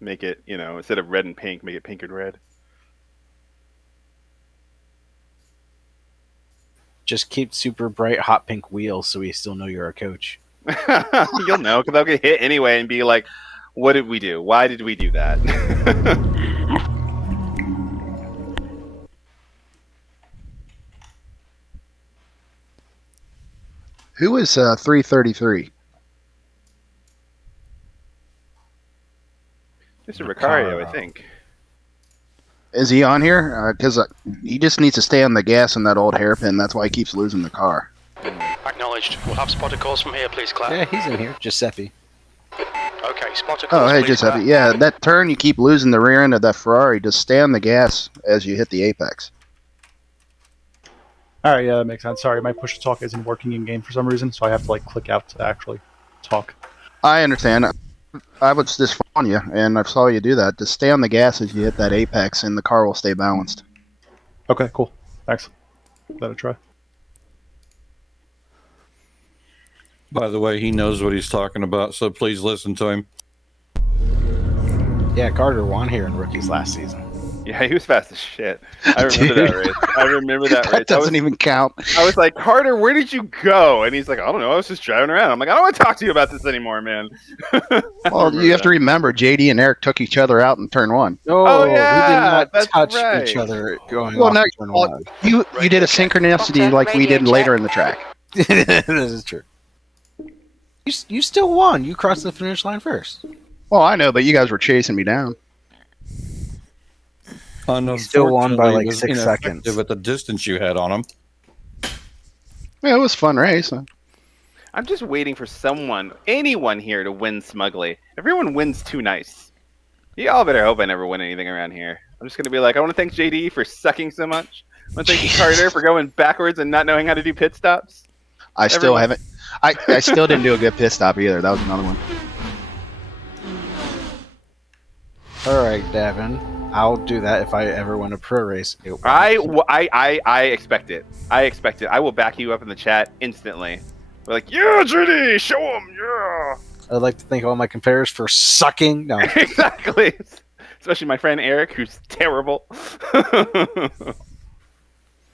Make it, instead of red and pink, make it pink and red. Just keep super bright hot pink wheels so we still know you're a coach. You'll know, because I'll get hit anyway and be like, what did we do? Why did we do that? Who is 333? Mr. Ricario, I think. Is he on here? Because he just needs to stay on the gas on that old hairpin. That's why he keeps losing the car. Acknowledged. We'll have spotter calls from here, please, Claire. Yeah, he's in here. Giuseppe. Okay, spotter calls, Oh, hey, please, Giuseppe. Claire. Yeah, that turn you keep losing the rear end of that Ferrari. Just stay on the gas as you hit the apex. Alright, yeah, that makes sense. Sorry, my push to talk isn't working in game for some reason, so I have to click out to actually talk. I understand. I was just following you, and I saw you do that. Just stay on the gas as you hit that apex, and the car will stay balanced. Okay, cool. Thanks. Let it try. By the way, he knows what he's talking about, so please listen to him. Yeah, Carter won here in rookies last season. Yeah, he was fast as shit. I remember that race. I remember that race. That doesn't even count. I was like, Carter, where did you go? And he's like, I don't know. I was just driving around. I'm like, I don't want to talk to you about this anymore, man. Well, you have to remember, JD and Eric took each other out in turn one. Oh, yeah, we did not that's touch right. each other going Well, off no, turn well, one. you did a synchronicity like we did later in the track. This is true. You still won. You crossed the finish line first. Well, I know, but you guys were chasing me down. He still won by Unfortunately, it was 6 ineffective seconds. at the distance you had on him. Yeah, it was a fun race. I'm just waiting for anyone here to win smugly. Everyone wins too nice. Y'all better hope I never win anything around here. I'm just going to be like, I want to thank JD for sucking so much. I want to thank Carter for going backwards and not knowing how to do pit stops. I still haven't. I still didn't do a good pit stop either. That was another one. All right, Davin. I'll do that if I ever win a pro race. I expect it. I expect it. I will back you up in the chat instantly. We're like, yeah, JD, show him, yeah. I'd like to thank all my competitors for sucking. No. Exactly. Especially my friend Eric, who's terrible. I'd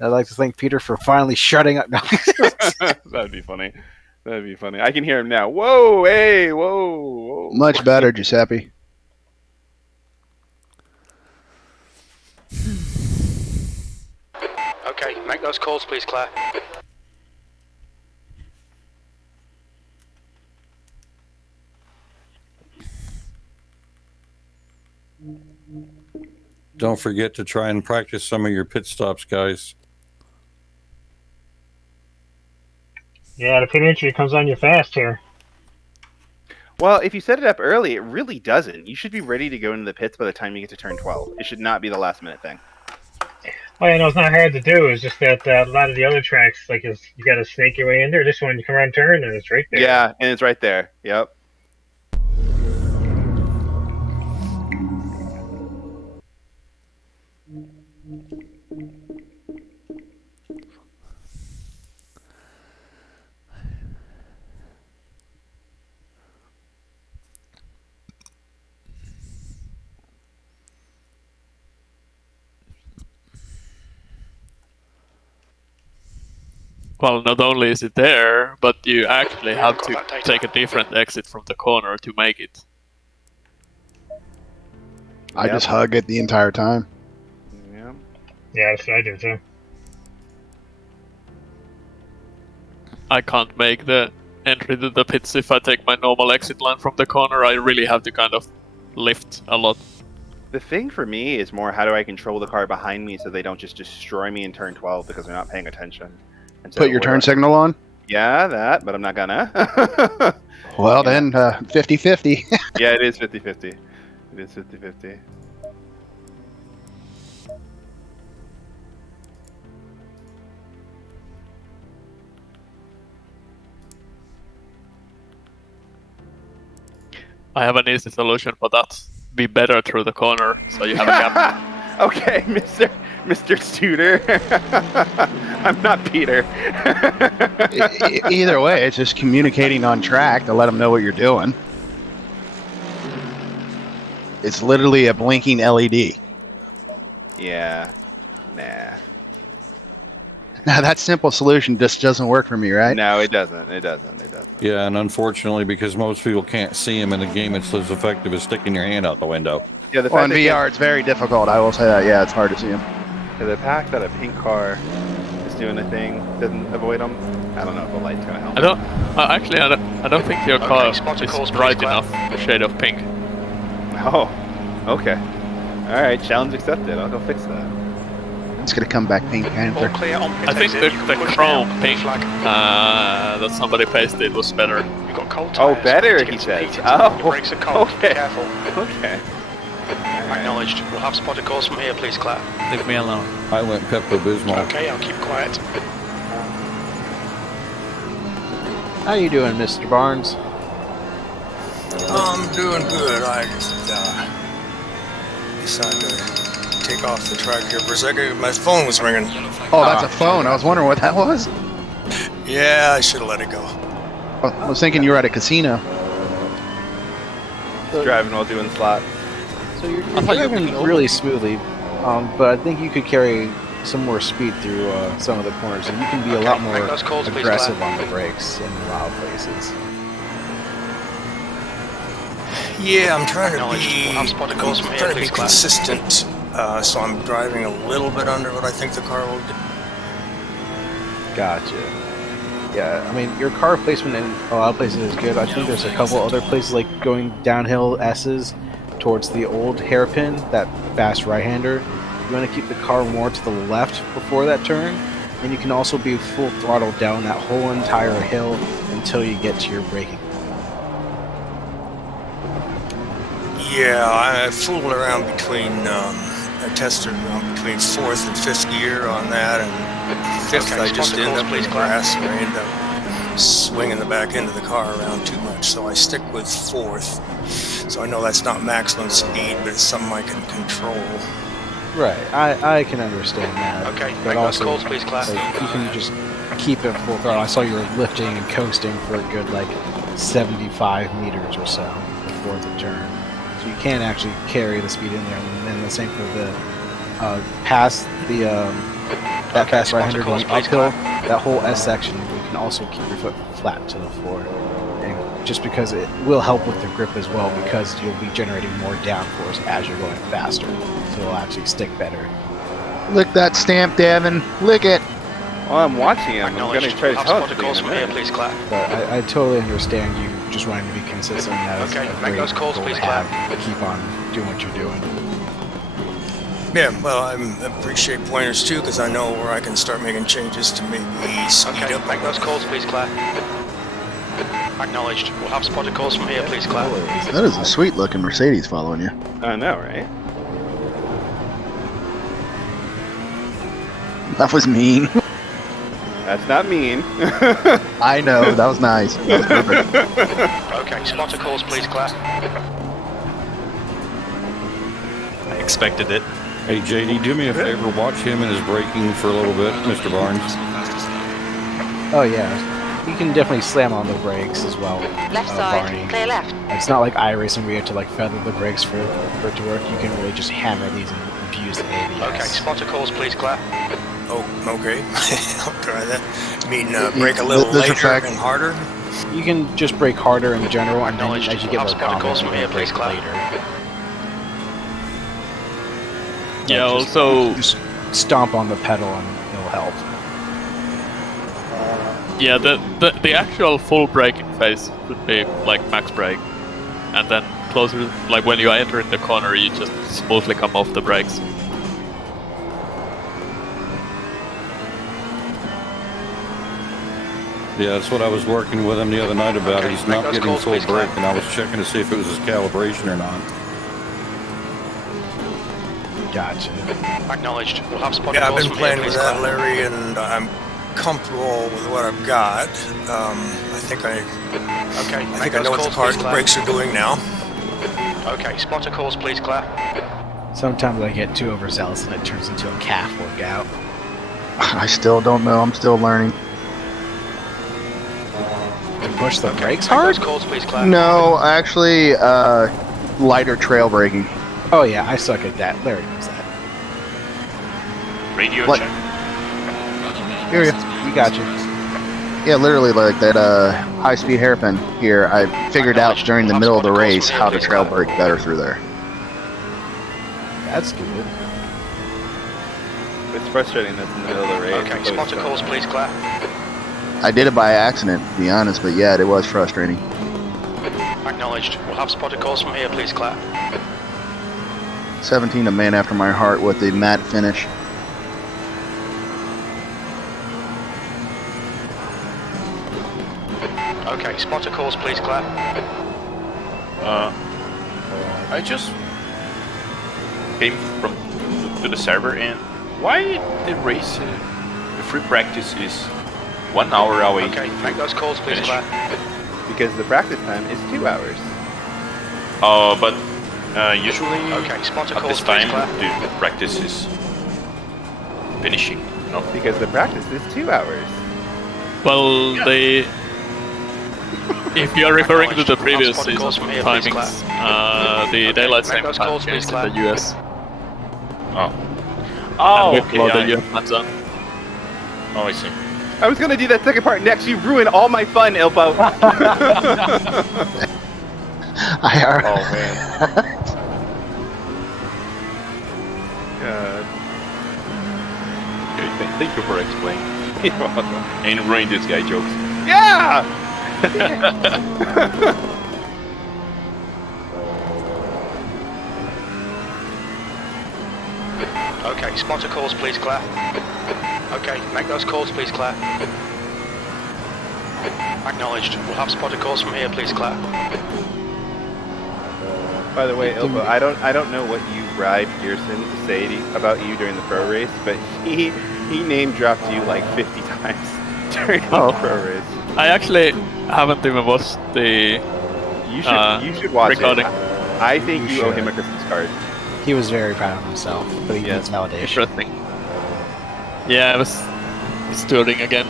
like to thank Peter for finally shutting up. No. That'd be funny. That'd be funny. I can hear him now. Whoa, hey, whoa, whoa. Much better, Giuseppe. Okay, make those calls, please, Claire. Don't forget to try and practice some of your pit stops, guys. Yeah, the pit entry comes on you fast here. Well, if you set it up early, it really doesn't. You should be ready to go into the pits by the time you get to turn 12. It should not be the last minute thing. Well, I know it's not hard to do. It's just that a lot of the other tracks, you got to snake your way in there. This one, you come around turn, and it's right there. Yeah, and it's right there. Yep. Well, not only is it there, but you actually have to take a different exit from the corner to make it. I just hug it the entire time. Yeah. Yeah, that's what I do too. I can't make the entry to the pits if I take my normal exit line from the corner. I really have to kind of lift a lot. The thing for me is more how do I control the car behind me so they don't just destroy me in turn 12 because they're not paying attention. And so Put your turn signal on? Yeah, that, but I'm not gonna. Well, then, 50-50. Yeah, it is 50-50. It is 50-50. I have an easy solution for that. Be better through the corner, so you have a gap. Okay, Mr. Studer. I'm not Peter. Either way, it's just communicating on track to let them know what you're doing. It's literally a blinking LED. Yeah. Nah. Now that simple solution just doesn't work for me, right? No, it doesn't. It doesn't. It doesn't. Yeah, and unfortunately, because most people can't see him in the game, it's as effective as sticking your hand out the window. Yeah, the Well, fact in VR, it's very difficult. I will say that. Yeah, it's hard to see them. the fact that a pink car is doing a thing doesn't avoid them. I don't know if the light's gonna help. I don't think your car spotter calls, is please, bright Claire. enough shade of pink. Oh. Okay. All right. Challenge accepted. I'll go fix that. It's gonna come back Pink All Panther. clear on pit I think exit. the You can push chrome now. pink Flag. that somebody pasted was better. You've got cold Oh, tyres. better, To get he some says. heat. Oh, Your brakes are cold. okay. Be careful. Okay. Acknowledged. We'll have spotter calls from here, please, Claire. Leave me alone. I went Pepto-Bismol. Okay, I'll keep quiet. How you doing, Mr. Barnes? I'm doing good. I just decided to take off the track here for a second. My phone was ringing. Oh, that's a phone. I was wondering what that was. Yeah, I should have let it go. I was thinking you were at a casino. Driving while doing slots. So you're driving really smoothly, but I think you could carry some more speed through some of the corners, and you can be a lot more make those calls, please, aggressive Claire. on the brakes in wild places. Yeah, I'm trying to Acknowledged. be, We'll have spotter calls from here, trying to be please, Claire. consistent, so I'm driving a little bit under what I think the car will do. Gotcha. Yeah, I mean, your car placement in a lot of places is good. I think there's a couple other places, like going downhill S's towards the old hairpin, that fast right-hander. You want to keep the car more to the left before that turn, and you can also be full throttle down that whole entire hill until you get to your braking. Yeah, I fooled around between, I tested around between 4th and 5th gear on that, and 5th Okay, I just spotter end calls, up in please, the Claire. grass and I end up swinging the back end of the car around too much, so I stick with 4th. So I know that's not maximum speed, but it's something I can control. Right, I can understand that. Okay, but make those also, calls, please, Claire. like, you can just keep it full throttle. I saw you were lifting and coasting for a good, like, 75 meters or so before the turn. So you can actually carry the speed in there, and then the same for the past the that fast right-hander spotter calls, going please, uphill. Claire. That whole S section, you can also keep your foot flat to the floor, and just because it will help with the grip as well, because you'll be generating more downforce as you're going faster, so it'll actually stick better. Lick that stamp, Davin. Lick it. Well, I'm watching him. I'm gonna Acknowledged. try to We'll have tell spotter him calls in a from here, minute. please, Claire. But I totally understand you just wanting to be consistent. That is Okay, a make great those calls, goal please, to Claire. have. Keep on doing what you're doing. Yeah, well, I appreciate pointers too, because I know where I can start making changes to maybe speed Okay, up. make those calls, please, Claire. Acknowledged. We'll have spotter calls from here, please, Claire. That is a sweet looking Mercedes following you. I know, right? That was mean. That's not mean. I know. That was nice. That was perfect. Okay, spotter calls, please, Claire. I expected it. Hey, JD, do me a favor. Watch him and his braking for a little bit, Mr. Barnes. Oh yeah, you can definitely slam on the brakes as well. Left side, Barney. clear left. It's not like iRacing where you have to like feather the brakes for it to work. You can really just hammer these and infuse the ABS. Okay, spotter calls, please, Claire. Oh, okay. I'll try that. I mean, brake a little There's a later fact- and harder. You can just brake harder in general, and then Acknowledged. as you get Have more spotter calls confident, you from here, can brake please, Claire. later. Yeah, Just- also, just stomp on the pedal and it'll help. yeah, the actual full braking phase would be like max brake, and then closer, like when you enter in the corner, you just smoothly come off the brakes. Yeah, that's what I was working with him the other night about. Okay, He's make not those getting calls, full please, brake, Claire. and I was checking to see if it was his calibration or not. Gotcha. Acknowledged. We'll have spotter Yeah, I've calls been from playing here, with please, that, Claire. Larry, and I'm comfortable with what I've got. I think I Okay, make know those what the calls, please, the Claire. brakes are doing now. Okay, spotter calls, please, Claire. Sometimes I get too overzealous and it turns into a calf workout. I still don't know. I'm still learning. To push the brakes Make hard? those calls, please, Claire. No, actually, lighter trail braking. Oh yeah, I suck at that. Larry knows that. Radio What? check. Hear you. We got you. Yeah, literally like that high-speed hairpin here. I figured out during the middle of the race how to trail brake better through there. That's good. It's frustrating that's in the middle of the race. Okay, spotter calls, please, Claire. I did it by accident, to be honest, but yeah, it was frustrating. Acknowledged. We'll have spotter calls from here, please, Claire. 17, a man after my heart with the matte finish. Okay, spotter calls, please, Claire. I just came from to the server, and why the race, the free practice is 1 hour away? Okay, make those calls, please, Finish. Claire. Because the practice time is 2 hours. But usually Okay, spotter at calls, this please, time Claire. the practice is finishing. No? Because the practice is 2 hours. Well, they. If you are referring to the previous Spotter season calls from here, please, timings, the Okay, daylight make saving those time calls, changed please, in the US. Oh, And with okay. the US time zone. Oh, I see. I was gonna do that second part next. You ruined all my fun, Ilpo. I are. Oh man. God. Okay, thank you for explaining. You're welcome. And ruin this guy jokes. Yeah! Okay, spotter calls, please, Claire. Okay, make those calls, please, Claire. Acknowledged. We'll have spotter calls from here, please, Claire. By the way, Ilpo, I don't know what you bribed Gearson to say about you during the pro race, but he name dropped you like 50 times during the pro race. I actually haven't even watched the You should watch recording. it. I think You you owe should. him a Christmas card. He was very proud of himself, but he needs validation. Interesting. Yeah, I was touring again.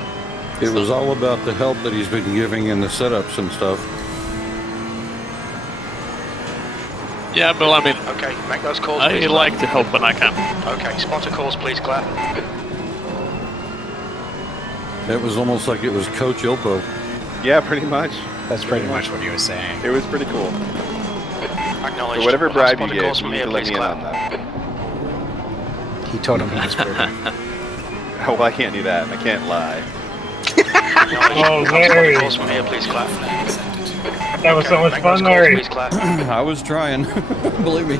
It was all about the help that he's been giving in the setups and stuff. Yeah, but I mean, Okay, make those calls, I please, like to help when I can. Claire. Okay, spotter calls, please, Claire. It was almost like it was Coach Ilpo. Yeah, pretty much. That's pretty much what he was saying. It was pretty cool. Acknowledged. For whatever We'll have bribe you spotter gave, calls you from need here, to let please, me in Claire. on that. He told him he was pretty. Oh, well, I can't do that. I can't lie. Acknowledged. Oh, We'll have spotter Larry. calls from here, please, Claire. That was so much Make fun, those calls, Larry. please, Claire. I was trying, believe me.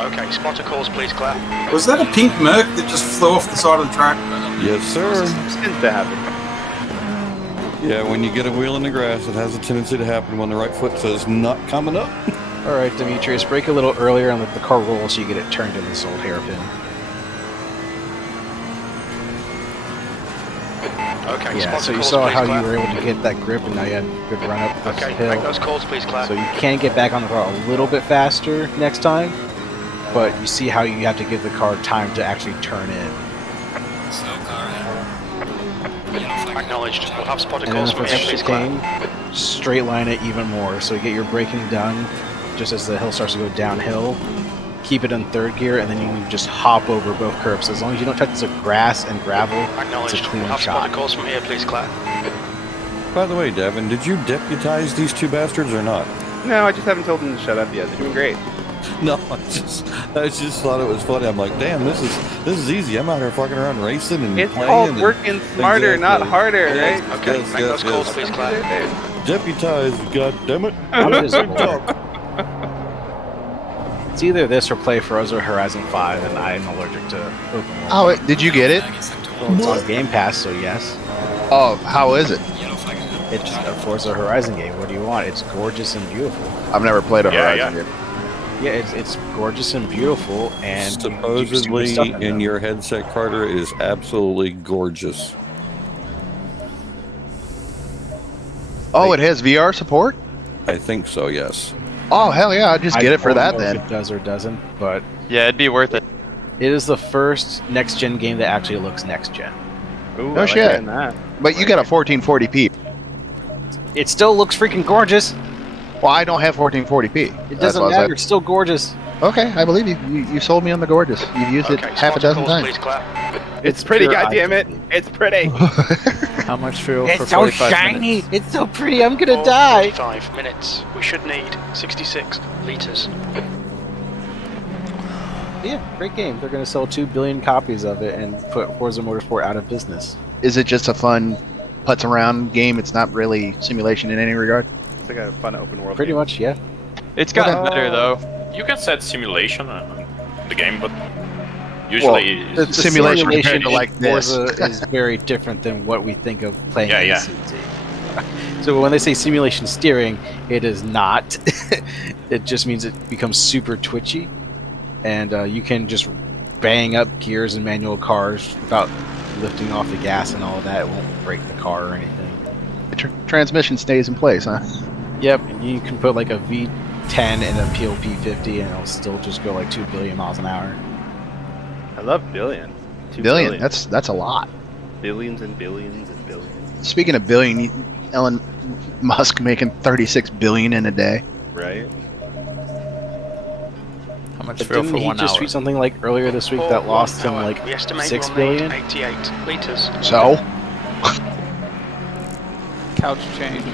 Okay, spotter calls, please, Claire. Was that a pink Merc that just flew off the side of the track? Yes, sir. Tends to happen. Yeah, when you get a wheel in the grass, it has a tendency to happen when the right foot says not coming up. All right, Demetrius, brake a little earlier and let the car roll so you get it turned in this old hairpin. Okay, Yeah, spotter so you calls, saw please, how Claire. you were able to get that grip, and now you had a good run up this Okay, hill. make those calls, please, Claire. So you can get back on the car a little bit faster next time, but you see how you have to give the car time to actually turn in. Acknowledged. We'll have spotter And then calls if from it's here, please, Claire. chicane, straight line it even more. So you get your braking done just as the hill starts to go downhill. Keep it in third gear, and then you can just hop over both curbs. As long as you don't touch the grass and gravel, it's a Acknowledged. clean We'll have shot. spotter calls from here, please, Claire. By the way, Devin, did you deputize these two bastards or not? No, I just haven't told them to shut up yet. They're doing great. No, I just thought it was funny. I'm like, damn, this is easy. I'm out here fucking around racing and It's playing. called and working smarter, not Exactly. harder, Yes, right? Okay, yes, make those yes, calls, yes. please, Claire. Deputize, goddammit. How does it work? It's either this or play Forza Horizon 5, and I'm allergic to open world. Oh, wait, did you get it? Well, it's on Game Pass, so yes. Oh, how is it? It's a Forza Horizon game. What do you want? It's gorgeous and beautiful. I've never played a Yeah, Horizon game. Yeah, it's gorgeous and beautiful, and you do stupid Supposedly, stuff in in them. your headset, Carter, is absolutely gorgeous. Oh, it has VR support? I think so, yes. Oh, hell yeah, I'd just I get it for don't that know if then. it does or doesn't, but Yeah, it'd be worth it. it is the first next-gen game that actually looks next-gen. Ooh, No I like shit. hearing that. But you got a 1440p. It still looks freaking gorgeous. Well, I don't have 1440p. It doesn't matter. It's still gorgeous. Okay, I believe you. You sold me on the gorgeous. You've used it half a dozen times. Please, Claire. It's pretty, pure goddammit. It's pretty. How much fuel It's for so 45 shiny. minutes? It's so pretty. I'm gonna die. 45 minutes. We should need 66 litres. Yeah, great game. They're gonna sell 2 billion copies of it and put Forza Motorsport out of business. Is it just a fun putz around game? It's not really simulation in any regard. It's like a fun open world. Pretty game. much, yeah. It's gotten better though. You can set simulation on the game, but usually the simulation compared to like this Forza is very different than what we think of playing Yeah, yeah. ACT. So when they say simulation steering, it is not. It just means it becomes super twitchy, and you can just bang up gears in manual cars without lifting off the gas and all of that. It won't break the car or anything. the transmission stays in place, huh? Yep, and you can put like a V10 in a PLP50 and it'll still just go like 2 billion miles an hour. I love billion. 2 Billion. That's a lot. Billions and billions and billions. Speaking of billion, Elon Musk making 36 billion in a day. Right. How much But fuel didn't for he 1 just hour? tweet something like earlier this week that lost him like we estimate 6 we'll need billion? 88 litres. So, Couch change.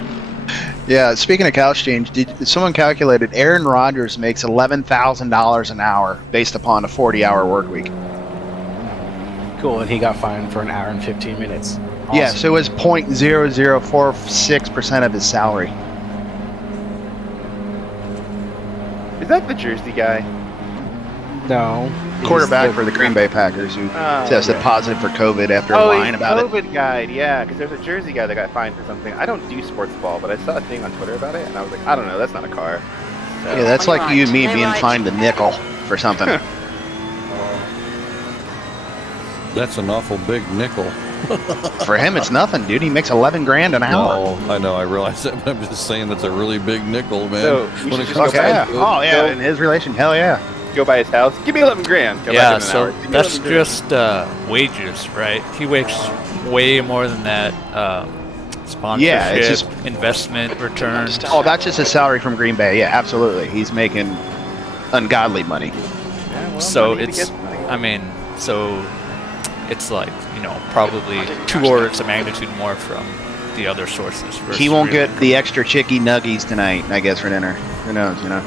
yeah. Speaking of couch change, did someone calculated Aaron Rodgers makes $11,000 an hour based upon a 40-hour work week? Cool, and he got fined for an hour and 15 minutes. Awesome. Yeah, so it was 0.0046% of his salary. Is that the Jersey guy? No. Quarterback for the Green Bay Packers who tested positive for COVID after lying about it. COVID guy, yeah, because there's a Jersey guy that got fined for something. I don't do sports ball, but I saw a thing on Twitter about it, and I was like, I don't know, that's not a car. So, Yeah, that's like you and me being fined a nickel for something. That's an awful big nickel. For him, it's nothing, dude. He makes 11 grand an hour. No, I know, I realize that, but I'm just saying that's a really big nickel, man. So, we When it should comes just go down back- to it. Oh, yeah, in his relation, hell yeah. Go by his house. Give me 11 grand. Go back Yeah, in an so hour. Give me that's 11 grand. just wages, right? He makes way more than that. Sponsorship, Yeah, it's just- investment, return. Oh, that's just his salary from Green Bay. Yeah, absolutely. He's making ungodly money. Yeah, well, So money it's, begets money. I mean, so it's like, you know, probably 2 orders of magnitude more from the other sources. versus He won't really- get the extra chicky nuggies tonight, I guess, for dinner. Who knows, you know?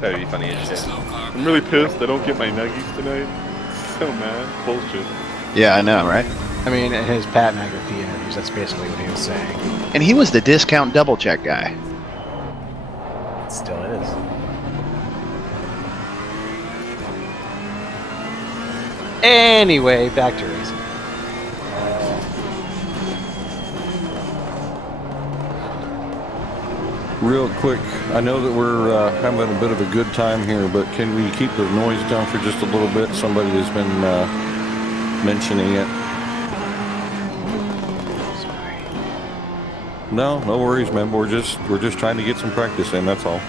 That would be funny as shit. I'm really pissed I don't get my nuggies tonight. So mad. Bullshit. Yeah, I know, right? I mean, in his Pat McAfee interviews, that's basically what he was saying. And he was the discount double check guy. It still is. Anyway, back to racing. Real quick, I know that we're having a bit of a good time here, but can we keep the noise down for just a little bit? Somebody has been mentioning it. No, no worries, man. We're just trying to get some practice in. That's all.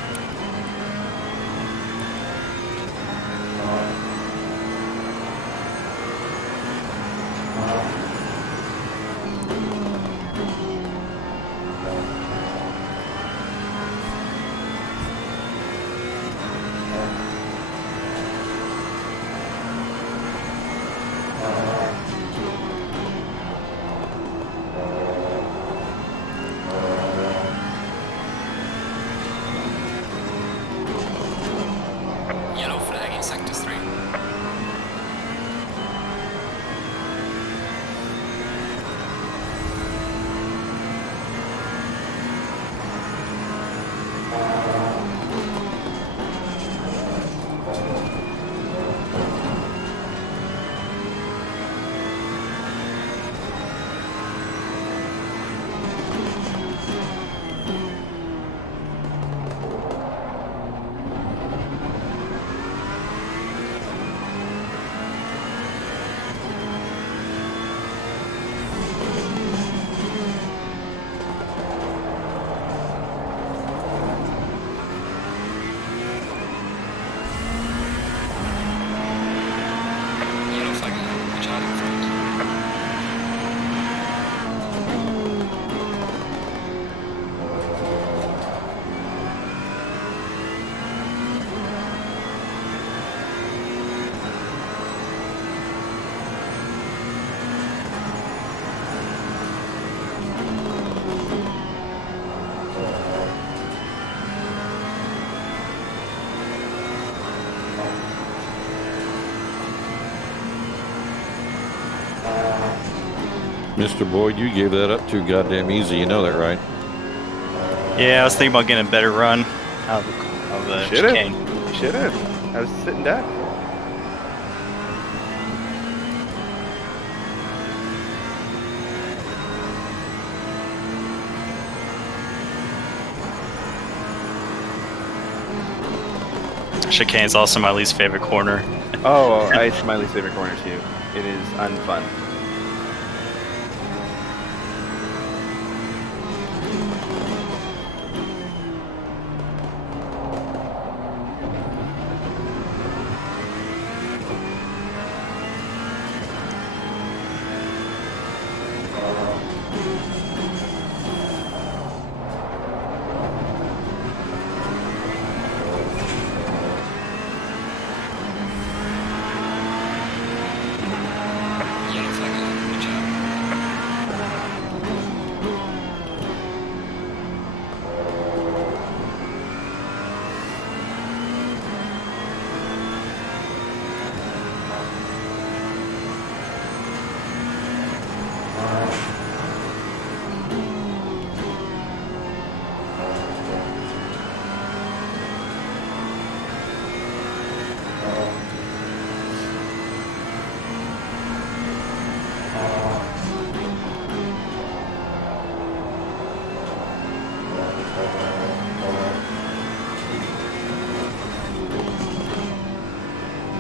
Mr. Boyd, you gave that up too goddamn easy. You know that, right? Yeah, I was thinking about getting a better run out of the chicane. You should have. I was sitting duck. Chicane's also my least favorite corner. Oh, it's my least favorite corner too. It is unfun.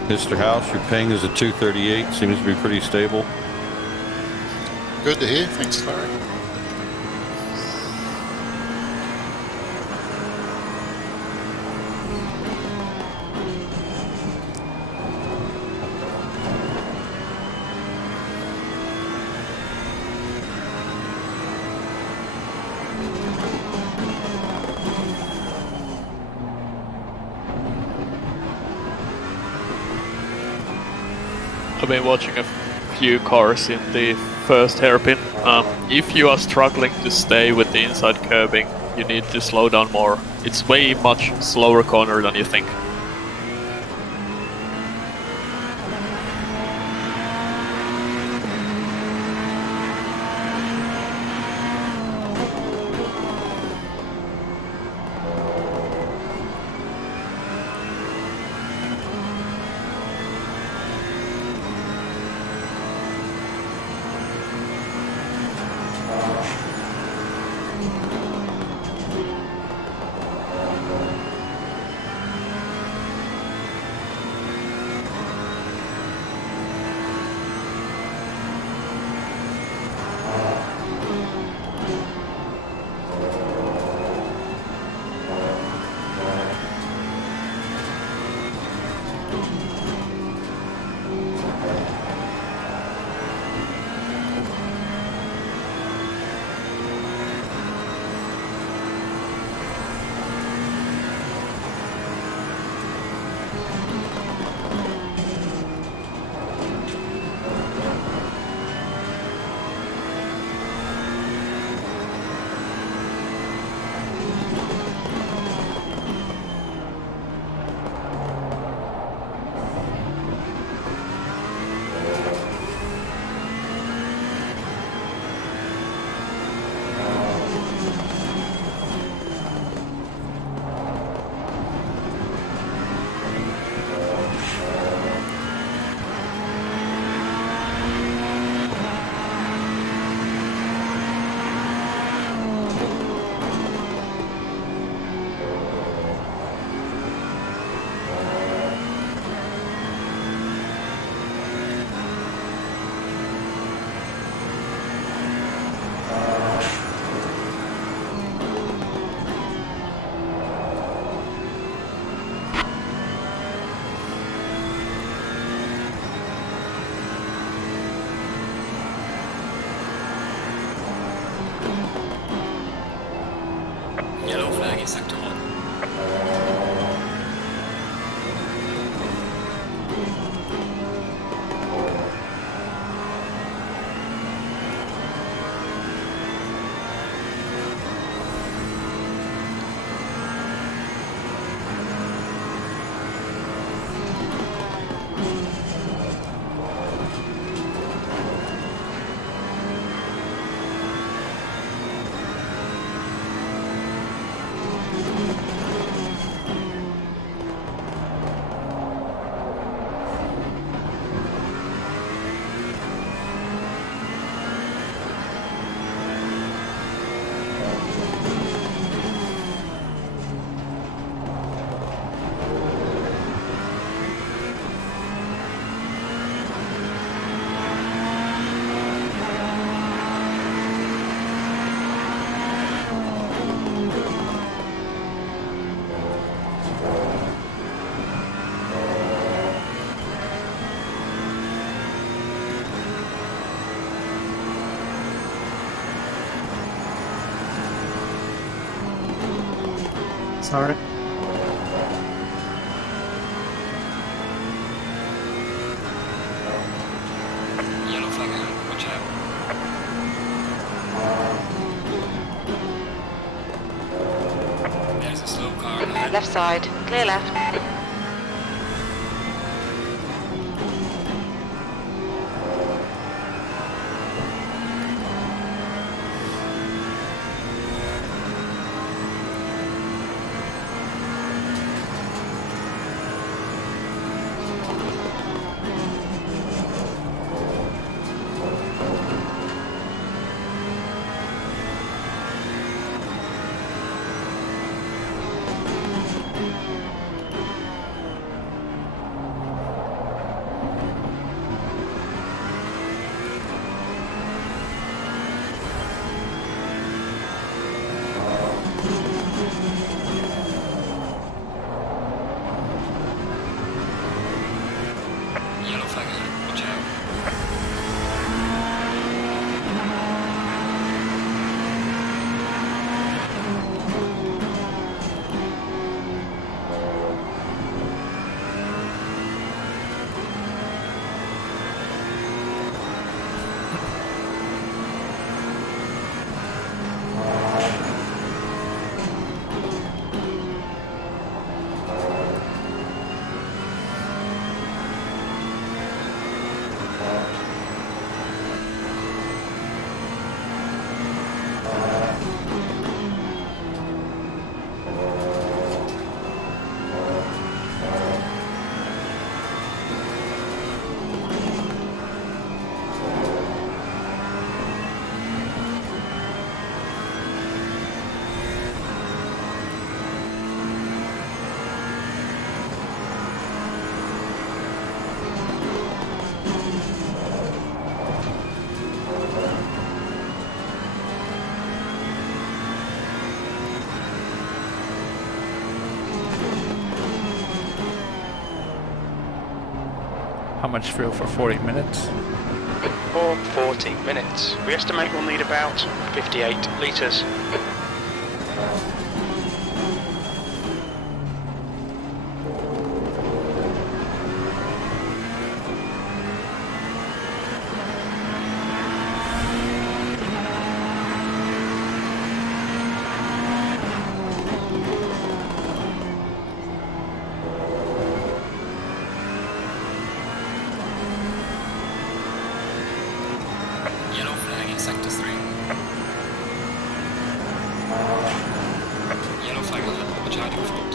Mr. House, your ping is a 238. Seems to be pretty stable. Good to hear. Thanks, Larry. I've been watching a few cars in the first hairpin. If you are struggling to stay with the inside curbing, you need to slow down more. It's way much slower corner than you think. Yellow flag is sector 1. Sorry. Yellow flag ahead, watch out. There's a slow car ahead. Left side, clear left. Yellow flag ahead, watch out. How much fuel for 40 minutes? For 40 minutes. We estimate we'll need about 58 litres. Yellow flag in sector 3. Yellow flag ahead, watch out in front.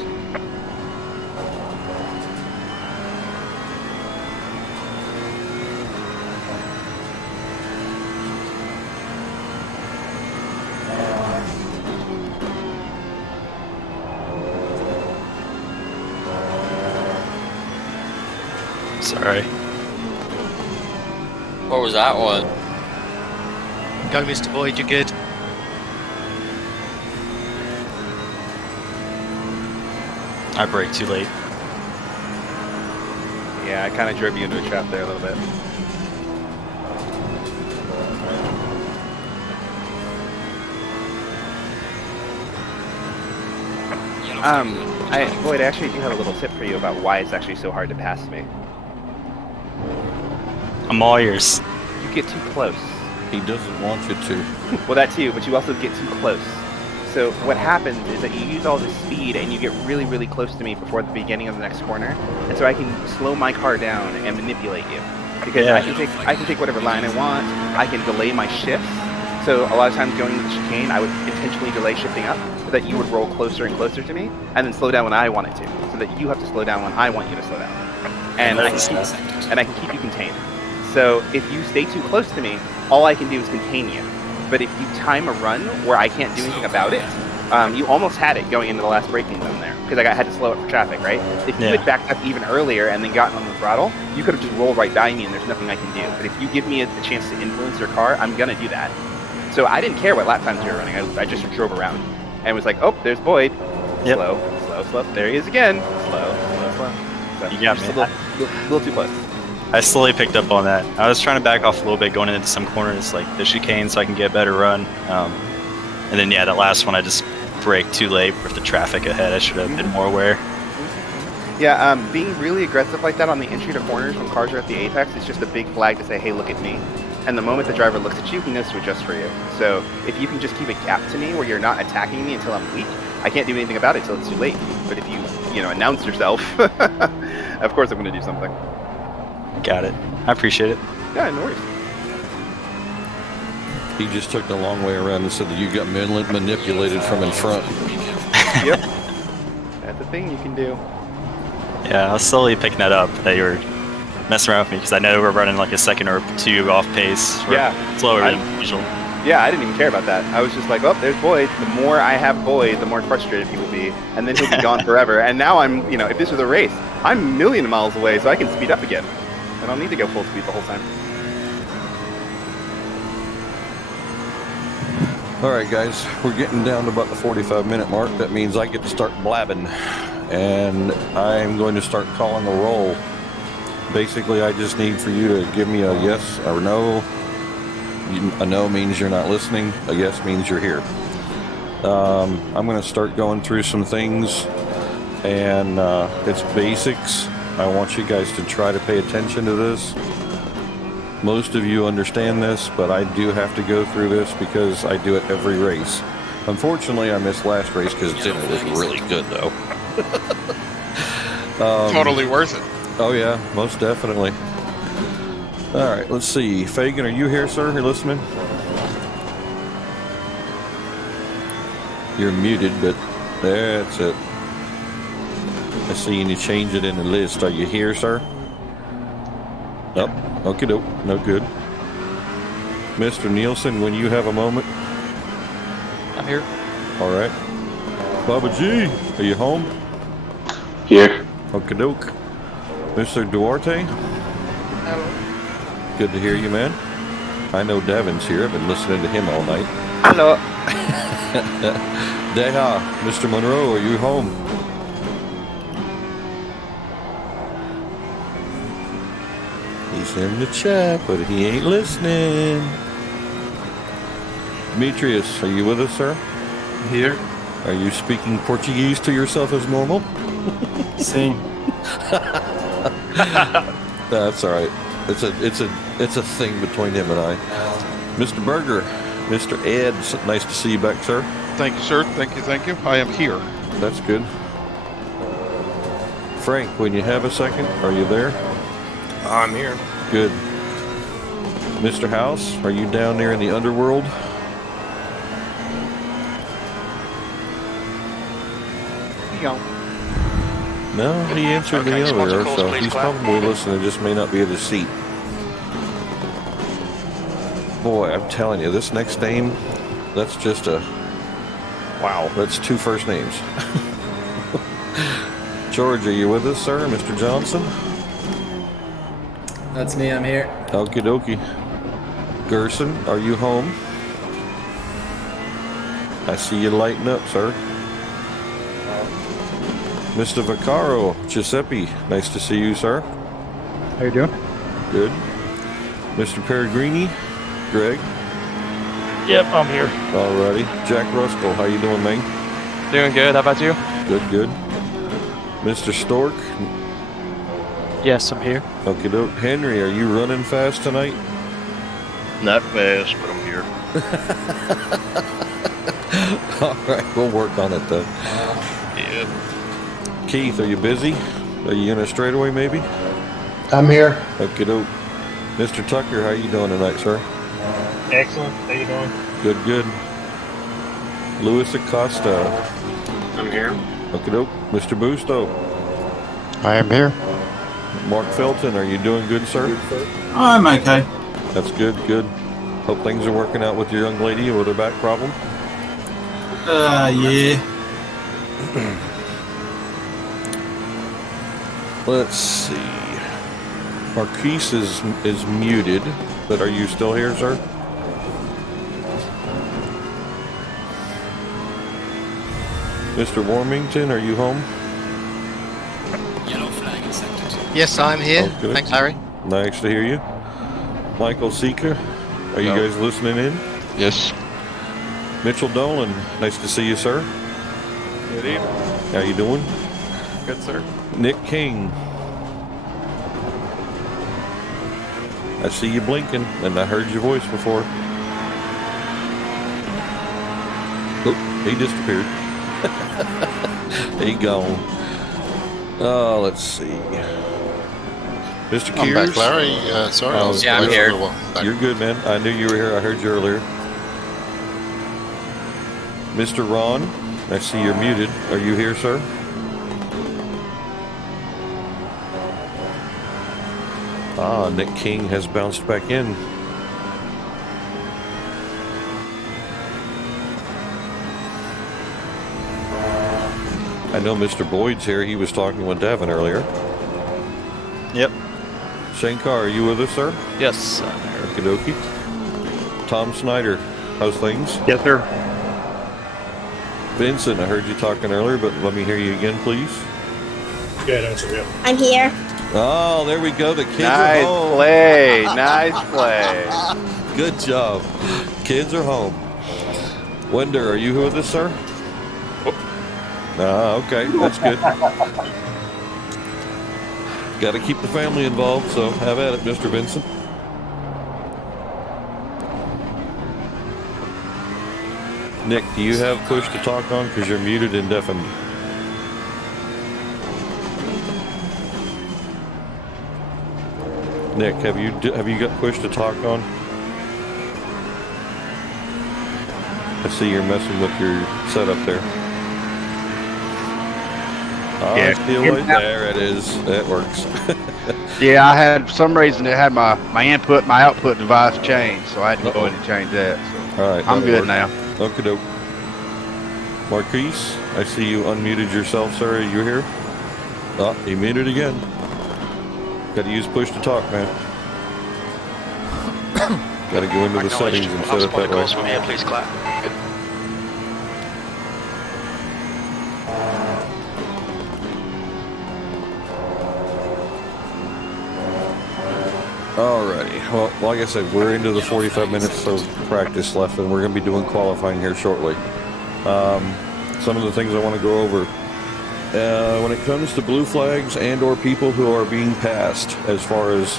Sorry. What was that one? Go, Mr. Boyd, you're good. I braked too late. Yeah, I kind of drove you into a trap there a little bit. Boyd, I actually do have a little tip for you about why it's actually so hard to pass me. I'm all ears. You get too close. He doesn't want you to. Well, that too, but you also get too close. So what happens is that you use all this speed and you get really, really close to me before the beginning of the next corner, and so I can slow my car down and manipulate you. Because Yeah. I can take whatever line I want. I can delay my shifts. So a lot of times going into the chicane, I would intentionally delay shifting up so that you would roll closer and closer to me, and then slow down when I want it to, so that you have to slow down when I want you to slow down. And I can keep you contained. So if you stay too close to me, all I can do is contain you. But if you time a run where I can't do anything about it, you almost had it going into the last braking zone there, because I had to slow it for traffic, right? If you had backed up even earlier and then gotten on the throttle, you could have just rolled right by me and there's nothing I can do. But if you give me a chance to influence your car, I'm going to do that. So I didn't care what lap times you were running. I just drove around and was like, oh, there's Boyd. Yep. Slow, slow, slow. There he is again. Slow, slow, slow. So You got just me. a little too close. I slowly picked up on that. I was trying to back off a little bit going into some corners like the chicane so I can get a better run. And then, yeah, that last one I just brake too late with the traffic ahead. I should have been more aware. Yeah, being really aggressive like that on the entry to corners when cars are at the apex is just a big flag to say, hey, look at me. And the moment the driver looks at you, he knows to adjust for you. So if you can just keep a gap to me where you're not attacking me until I'm weak, I can't do anything about it until it's too late. But if you announce yourself, of course I'm going to do something. Got it. I appreciate it. Yeah, no worries. He just took the long way around and said that you got manipulated from in front. Yep. That's a thing you can do. Yeah, I was slowly picking that up, that you were messing around with me, because I know we're running like a second or two off pace. Yeah. Slower than usual. Yeah, I didn't even care about that. I was just like, oh, there's Boyd. The more I have Boyd, the more frustrated he will be. And then he'll be gone forever. And now I'm, if this was a race, I'm a million miles away, so I can speed up again. I don't need to go full speed the whole time. Alright guys, we're getting down to about the 45-minute mark. That means I get to start blabbing. And I'm going to start calling a roll. Basically, I just need for you to give me a yes or no. A no means you're not listening. A yes means you're here. I'm going to start going through some things. And it's basics. I want you guys to try to pay attention to this. Most of you understand this, but I do have to go through this because I do it every race. Unfortunately, I missed last race because dinner was really good, though. Totally worth it. Oh, yeah, most definitely. All right, let's see. Fagan, are you here, sir? You're listening? You're muted, but that's it. I see you change it in the list. Are you here, sir? Nope. Okay, doke. No good. Mr. Nielsen, when you have a moment. I'm here. All right. Baba G, are you home? Here. Okay, doke. Mr. Duarte? Hello. Good to hear you, man. I know Devin's here. I've been listening to him all night. Hello. Deha, Mr. Monroe, are you home? He's in the chat, but he ain't listening. Demetrius, are you with us, sir? Here. Are you speaking Portuguese to yourself as normal? Sim. That's all right. It's a thing between him and I. Mr. Berger, Mr. Ed, nice to see you back, sir. Thank you, sir. Thank you, thank you. I am here. That's good. Frank, when you have a second, are you there? I'm here. Good. Mr. House, are you down there in the underworld? No, he answered me earlier, so he's probably listening, just may not be at his seat. Boy, I'm telling you, this next name, that's just a... Wow, that's two first names. George, are you with us, sir? Mr. Johnson? That's me, I'm here. Okie dokie. Gerson, are you home? I see you lighting up, sir. Mr. Vaccaro, Giuseppe, nice to see you, sir. How you doing? Good. Mr. Peregrini, Greg. Yep, I'm here. Alrighty. Jack Ruskell, how you doing, man? Doing good. How about you? Good, good. Mr. Stork. Yes, I'm here. Okay, doke. Henry, are you running fast tonight? Not fast, but I'm here. Alright, we'll work on it then. Yeah. Keith, are you busy? Are you in a straightaway, maybe? I'm here. Okay, doke. Mr. Tucker, how you doing tonight, sir? Excellent. How you doing? Good, good. Louis Acosta. I'm here. Okay, doke. Mr. Busto. I am here. Mark Felton, are you doing good, sir? I'm okay. That's good, good. Hope things are working out with your young lady with her back problem. Yeah. Let's see. Marquise is muted, but are you still here, sir? Mr. Warmington, are you home? Yellow flag in sector 2. Yes, I'm here. Okay. Thanks, Harry. Nice to hear you. Michael Sika, are you guys listening in? Yes. Mitchell Dolan, nice to see you, sir. Good evening. How you doing? Good, sir. Nick King. I see you blinking, and I heard your voice before. Oh, he disappeared. He gone. Oh, let's see. Mr. I'm Kears? back, Larry. Sorry, I was Yeah, away I'm for here. a little while. You're good, man. I knew you were here. I heard you earlier. Mr. Ron, I see you're muted. Are you here, sir? Ah, Nick King has bounced back in. I know Mr. Boyd's here. He was talking with Devin earlier. Yep. Shankar, are you with us, sir? Yes. Okie dokie. Tom Snyder, how's things? Yes, sir. Vincent, I heard you talking earlier, but let me hear you again, please. Good answer, yeah. I'm here. Oh, there we go. The kids Nice are home. play. Nice play. Good job. Kids are home. Wender, are you with us, sir? Okay. That's good. Got to keep the family involved, so have at it, Mr. Vincent. Nick, do you have push to talk on? Because you're muted and deafened. Nick, have you got push to talk on? I see you're messing with your setup there. Yeah. There it is. That works. Yeah, I had, for some reason, it had my input, my output device changed, so I had to go ahead and change that. So All right. I'm that'll good work. now. Okie doke. Marquise, I see you unmuted yourself, sir. Are you here? Oh, you muted again. Got to use push to talk, man. Got to go into the settings and set it that way. From here, please, clap. Alrighty. Well, like I said, we're into the 45 minutes of practice left, and we're going to be doing qualifying here shortly. Some of the things I want to go over. When it comes to blue flags and or people who are being passed, as far as,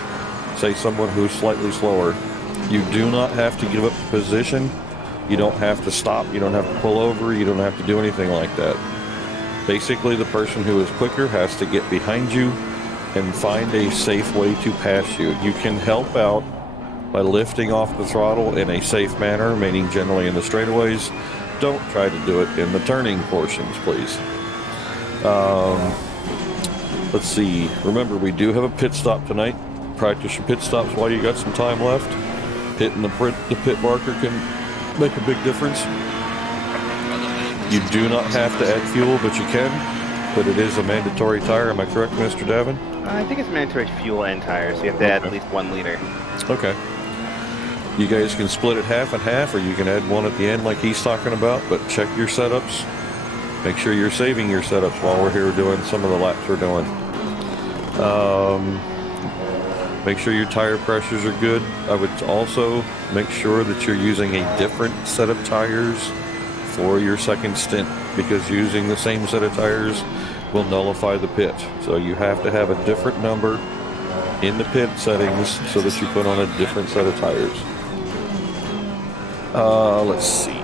say, someone who's slightly slower, you do not have to give up the position. You don't have to stop. You don't have to pull over. You don't have to do anything like that. Basically, the person who is quicker has to get behind you and find a safe way to pass you. You can help out by lifting off the throttle in a safe manner, meaning generally in the straightaways. Don't try to do it in the turning portions, please. Let's see. Remember, we do have a pit stop tonight. Practice your pit stops while you got some time left. Hitting the pit marker can make a big difference. You do not have to add fuel, but you can. But it is a mandatory tire. Am I correct, Mr. Davin? I think it's mandatory fuel and tires, so you have to add at least 1 liter. Okay. You guys can split it half and half, or you can add one at the end like he's talking about, but check your setups. Make sure you're saving your setups while we're here doing some of the laps we're doing. Make sure your tire pressures are good. I would also make sure that you're using a different set of tires for your second stint, because using the same set of tires will nullify the pit. So you have to have a different number in the pit settings so that you put on a different set of tires. Let's see.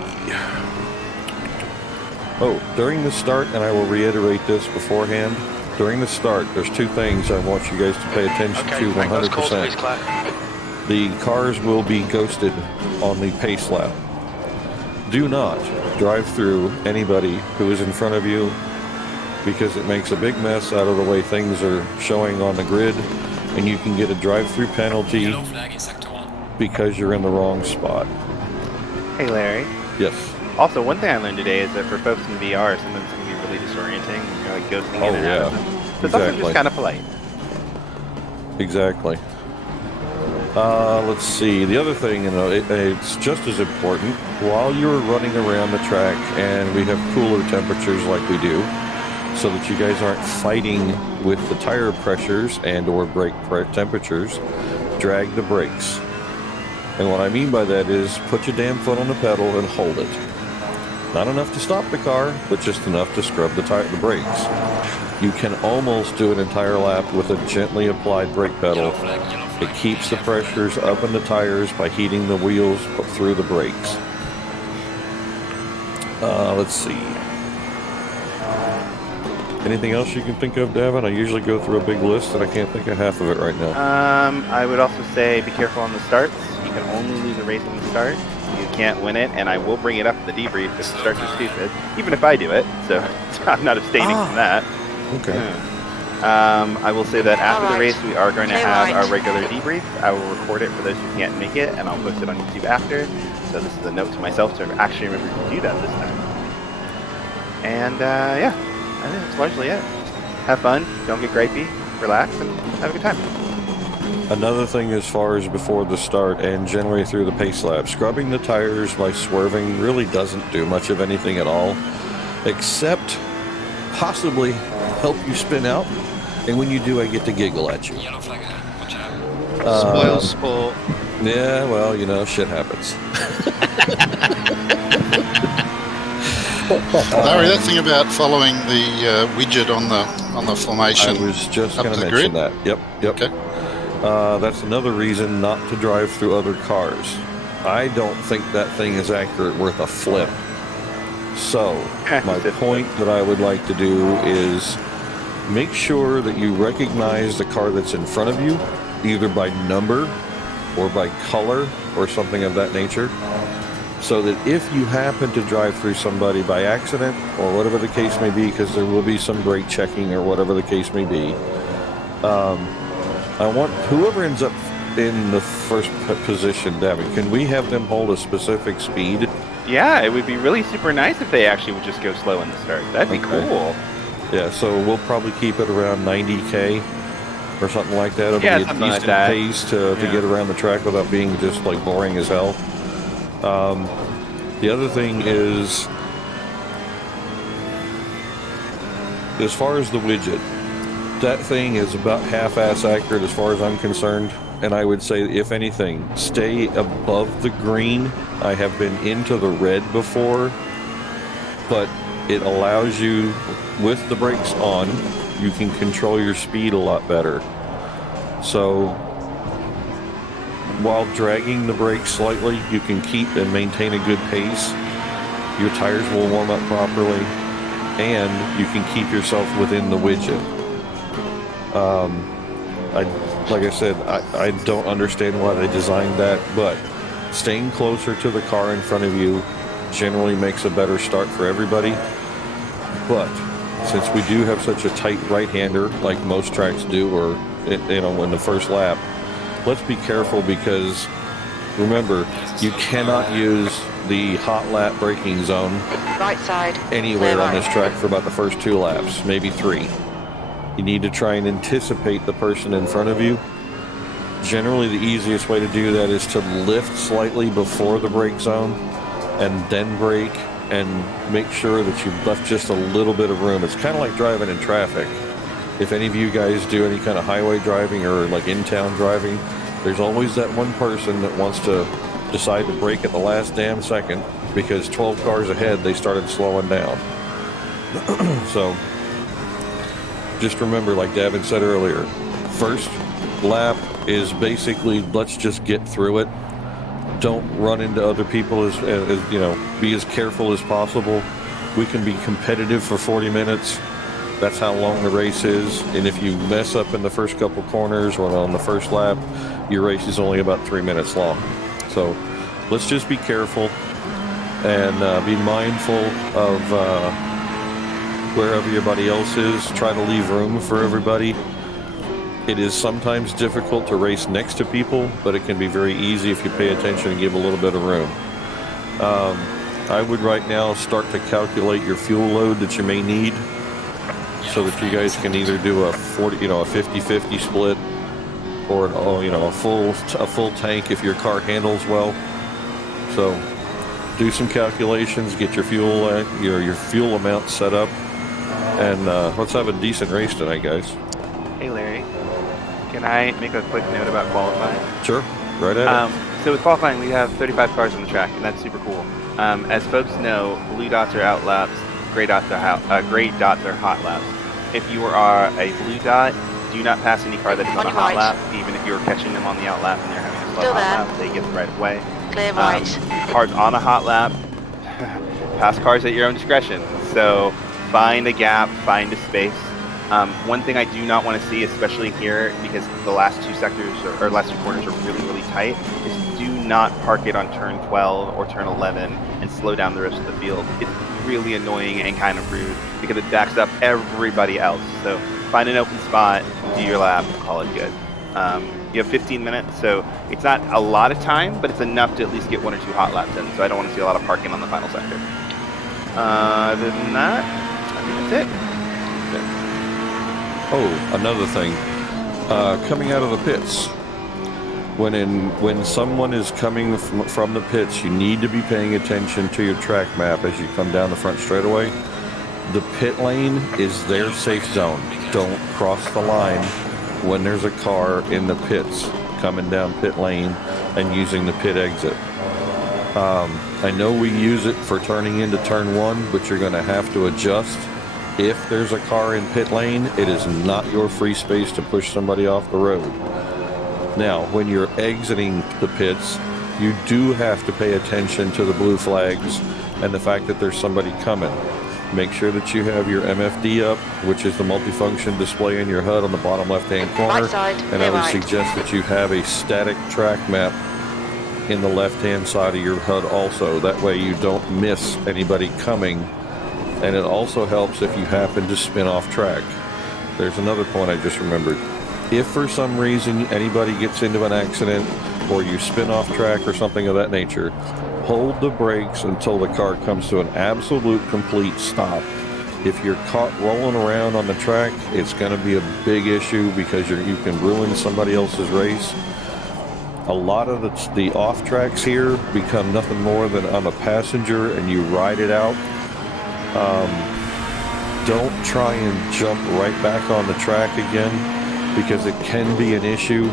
Oh, during the start, and I will reiterate this beforehand, during the start, there's 2 things I want you guys to pay attention to 100%. The cars will be ghosted on the pace lap. Do not drive through anybody who is in front of you, because it makes a big mess out of the way things are showing on the grid, and you can get a drive-through penalty because you're in the wrong spot. Hey, Larry. Yes. Also, one thing I learned today is that for folks in VR, sometimes it can be really disorienting. You're like ghosting in and out of them. So it's also just kind of polite. Exactly. Let's see. The other thing, it's just as important. While you're running around the track, and we have cooler temperatures like we do, so that you guys aren't fighting with the tire pressures and or brake temperatures, drag the brakes. And what I mean by that is put your damn foot on the pedal and hold it. Not enough to stop the car, but just enough to scrub the brakes. You can almost do an entire lap with a gently applied brake pedal. It keeps the pressures up in the tires by heating the wheels through the brakes. Let's see. Anything else you can think of, Davin? I usually go through a big list and I can't think of half of it right now. I would also say be careful on the starts. You can only lose a race on the start. You can't win it, and I will bring it up in the debrief if the starts are stupid, even if I do it, so I'm not abstaining from that. Okay. I will say that after the race, we are going to have our regular debrief. I will record it for those who can't make it, and I'll post it on YouTube after. So this is a note to myself to actually remember to do that this time. And yeah, I think that's largely it. Have fun, don't get gripey, relax, and have a good time. Another thing as far as before the start and generally through the pace lap, scrubbing the tires by swerving really doesn't do much of anything at all, except possibly help you spin out. And when you do, I get to giggle at you. Spoil sport. Yeah, well, you know, shit happens. Larry, that thing about following the widget on the formation. I was just up going to to the mention grid? that. Yep. Okay. That's another reason not to drive through other cars. I don't think that thing is accurate worth a flip. So, my point that I would like to do is make sure that you recognize the car that's in front of you, either by number or by color or something of that nature, so that if you happen to drive through somebody by accident or whatever the case may be, because there will be some brake checking or whatever the case may be, I want whoever ends up in the first position, Davin, can we have them hold a specific speed? Yeah, it would be really super nice if they actually would just go slow in the start. That'd be cool. Yeah, so we'll probably keep it around 90k or something like that. It'll Yeah, be a something like decent that. pace to get around the track without being just like boring as hell. The other thing is, as far as the widget, that thing is about half-ass accurate as far as I'm concerned. And I would say, if anything, stay above the green. I have been into the red before, but it allows you, with the brakes on, you can control your speed a lot better. So, while dragging the brakes slightly, you can keep and maintain a good pace. Your tires will warm up properly, and you can keep yourself within the widget. Like I said, I don't understand why they designed that, but staying closer to the car in front of you generally makes a better start for everybody. But since we do have such a tight right-hander, like most tracks do, or in the first lap, let's be careful, because remember, you cannot use the hot lap braking zone Right side. anywhere on this track for about the first 2 laps, maybe 3. You need to try and anticipate the person in front of you. Generally, the easiest way to do that is to lift slightly before the brake zone and then brake, and make sure that you've left just a little bit of room. It's kind of like driving in traffic. If any of you guys do any kind of highway driving or like in-town driving, there's always that one person that wants to decide to brake at the last damn second because 12 cars ahead they started slowing down. So just remember, like Davin said earlier, first lap is basically let's just get through it. Don't run into other people, as you know, be as careful as possible. We can be competitive for 40 minutes. That's how long the race is. And if you mess up in the first couple corners or on the first lap, your race is only about 3 minutes long. So let's just be careful and be mindful of where everybody else is. Try to leave room for everybody. It is sometimes difficult to race next to people, but it can be very easy if you pay attention and give a little bit of room. I would right now start to calculate your fuel load that you may need, so that you guys can either do a 50-50 split, or a full tank if your car handles well. So do some calculations, get your fuel amount set up, and let's have a decent race tonight, guys. Hey Larry, can I make a quick note about qualifying? Sure, right at it. So with qualifying, we have 35 cars on the track, and that's super cool. As folks know, blue dots are out laps, gray dots are hot laps. If you are a blue dot, do not pass any car that is on a hot lap, even if you're catching them on the out lap and they're having a slow hot lap, they get the right of way. Clear right. Cars on a hot lap, pass cars at your own discretion. So find a gap, find a space. One thing I do not want to see, especially here, because the last two sectors or last two corners are really, really tight, is do not park it on turn 12 or turn 11 and slow down the rest of the field. It's really annoying and kind of rude because it backs up everybody else. So find an open spot, do your lap, call it good. You have 15 minutes, so it's not a lot of time, but it's enough to at least get 1 or 2 hot laps in. So I don't want to see a lot of parking on the final sector. Other than that, I think that's it. Oh, another thing. Coming out of the pits. When someone is coming from the pits, you need to be paying attention to your track map as you come down the front straightaway. The pit lane is their safe zone. Don't cross the line when there's a car in the pits coming down pit lane and using the pit exit. I know we use it for turning into turn 1, but you're going to have to adjust. If there's a car in pit lane, it is not your free space to push somebody off the road. Now, when you're exiting the pits, you do have to pay attention to the blue flags and the fact that there's somebody coming. Make sure that you have your MFD up, which is the multifunction display in your HUD on the bottom left-hand corner. And I would suggest that you have a static track map in the left-hand side of your HUD also. That way you don't miss anybody coming. And it also helps if you happen to spin off track. There's another point I just remembered. If for some reason anybody gets into an accident or you spin off track or something of that nature, hold the brakes until the car comes to an absolute complete stop. If you're caught rolling around on the track, it's going to be a big issue because you can ruin somebody else's race. A lot of the off tracks here become nothing more than I'm a passenger and you ride it out. Don't try and jump right back on the track again because it can be an issue.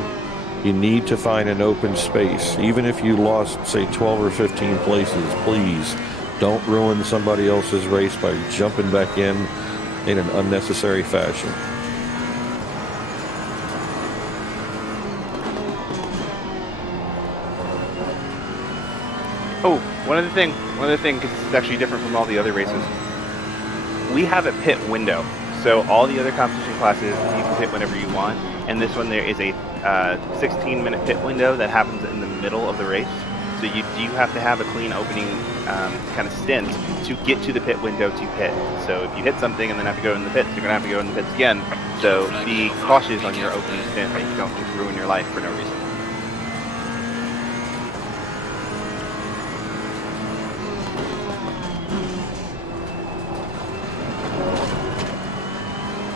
You need to find an open space. Even if you lost, say, 12 or 15 places, please don't ruin somebody else's race by jumping back in an unnecessary fashion. Oh, one other thing, because this is actually different from all the other races. We have a pit window. So all the other competition classes, you can pit whenever you want. And this one, there is a 16-minute pit window that happens in the middle of the race. So you do have to have a clean opening kind of stint to get to the pit window to pit. So if you hit something and then have to go in the pits, you're going to have to go in the pits again. So be cautious on your opening stint that you don't just ruin your life for no reason.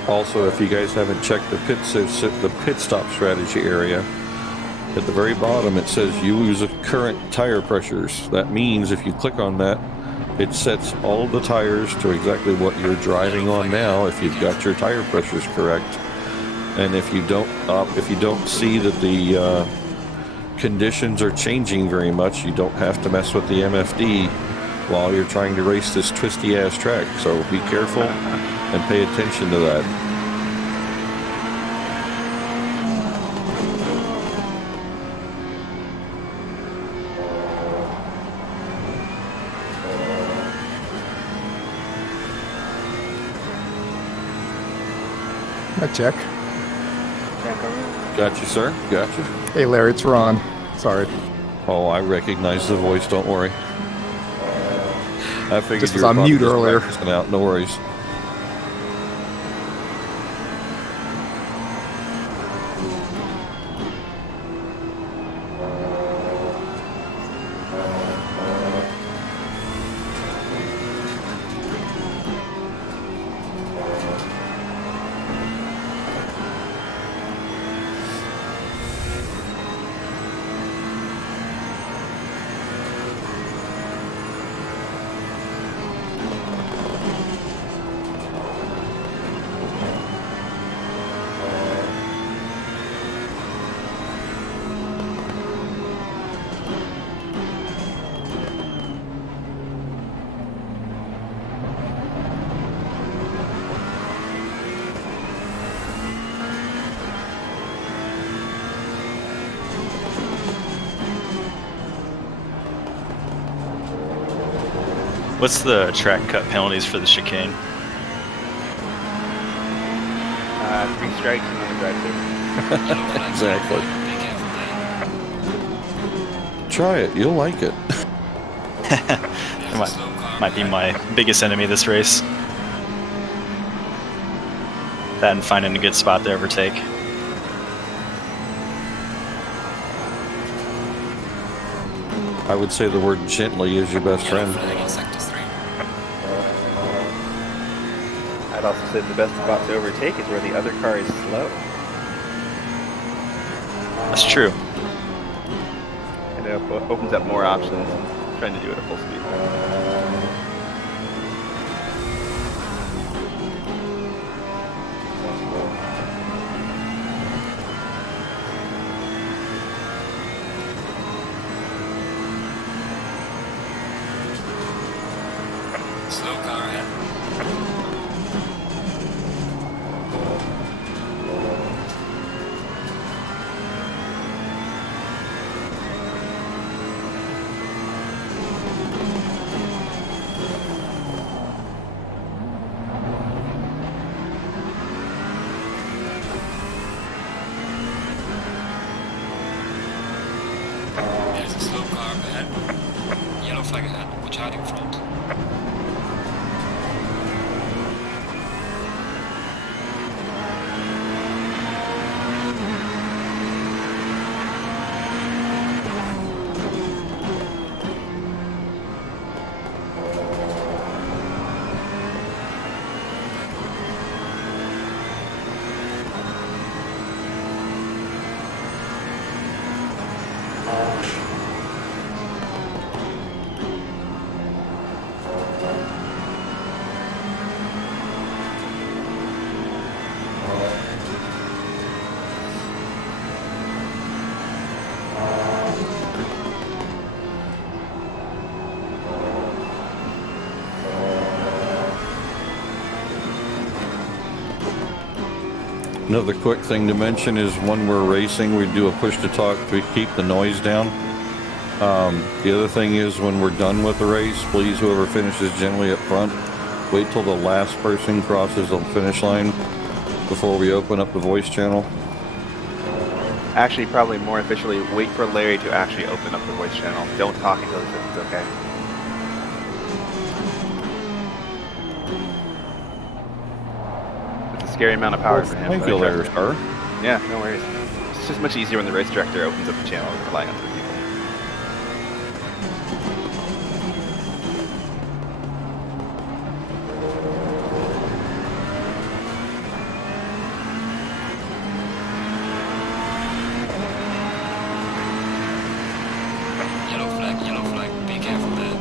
Also, if you guys haven't checked the pit stop strategy area, at the very bottom it says use current tire pressures. That means if you click on that, it sets all of the tires to exactly what you're driving on now if you've got your tire pressures correct. And if you don't see that the conditions are changing very much, you don't have to mess with the MFD while you're trying to race this twisty ass track. So be careful and pay attention to that. Hi, Jack. Got you, sir. Got you. Hey, Larry, it's Ron. Sorry. Oh, I recognize the voice. Don't worry. I figured Just you was were on probably mute just earlier. practicing out. No worries. What's the track cut penalties for the chicane? 3 strikes and then a drive-through. Exactly. Try it. You'll like it. It might be my biggest enemy this race. That and finding a good spot to overtake. I would say the word gently is your best friend. I'd also say the best spot to overtake is where the other car is slow. That's true. And it opens up more options than trying to do it at full speed. Slow car ahead. There's a slow car ahead. Yellow flag ahead. Watch out in front. Another quick thing to mention is when we're racing, we do a push to talk to keep the noise down. The other thing is when we're done with the race, please, whoever finishes generally up front, wait till the last person crosses the finish line before we open up the voice channel. Actually, probably more officially, wait for Larry to actually open up the voice channel. Don't talk until he says it's okay. It's a scary amount of power for him. Thank you, Larry, sir. Yeah, no worries. It's just much easier when the race director opens up the channel than relying on other people. Yellow flag, be careful there.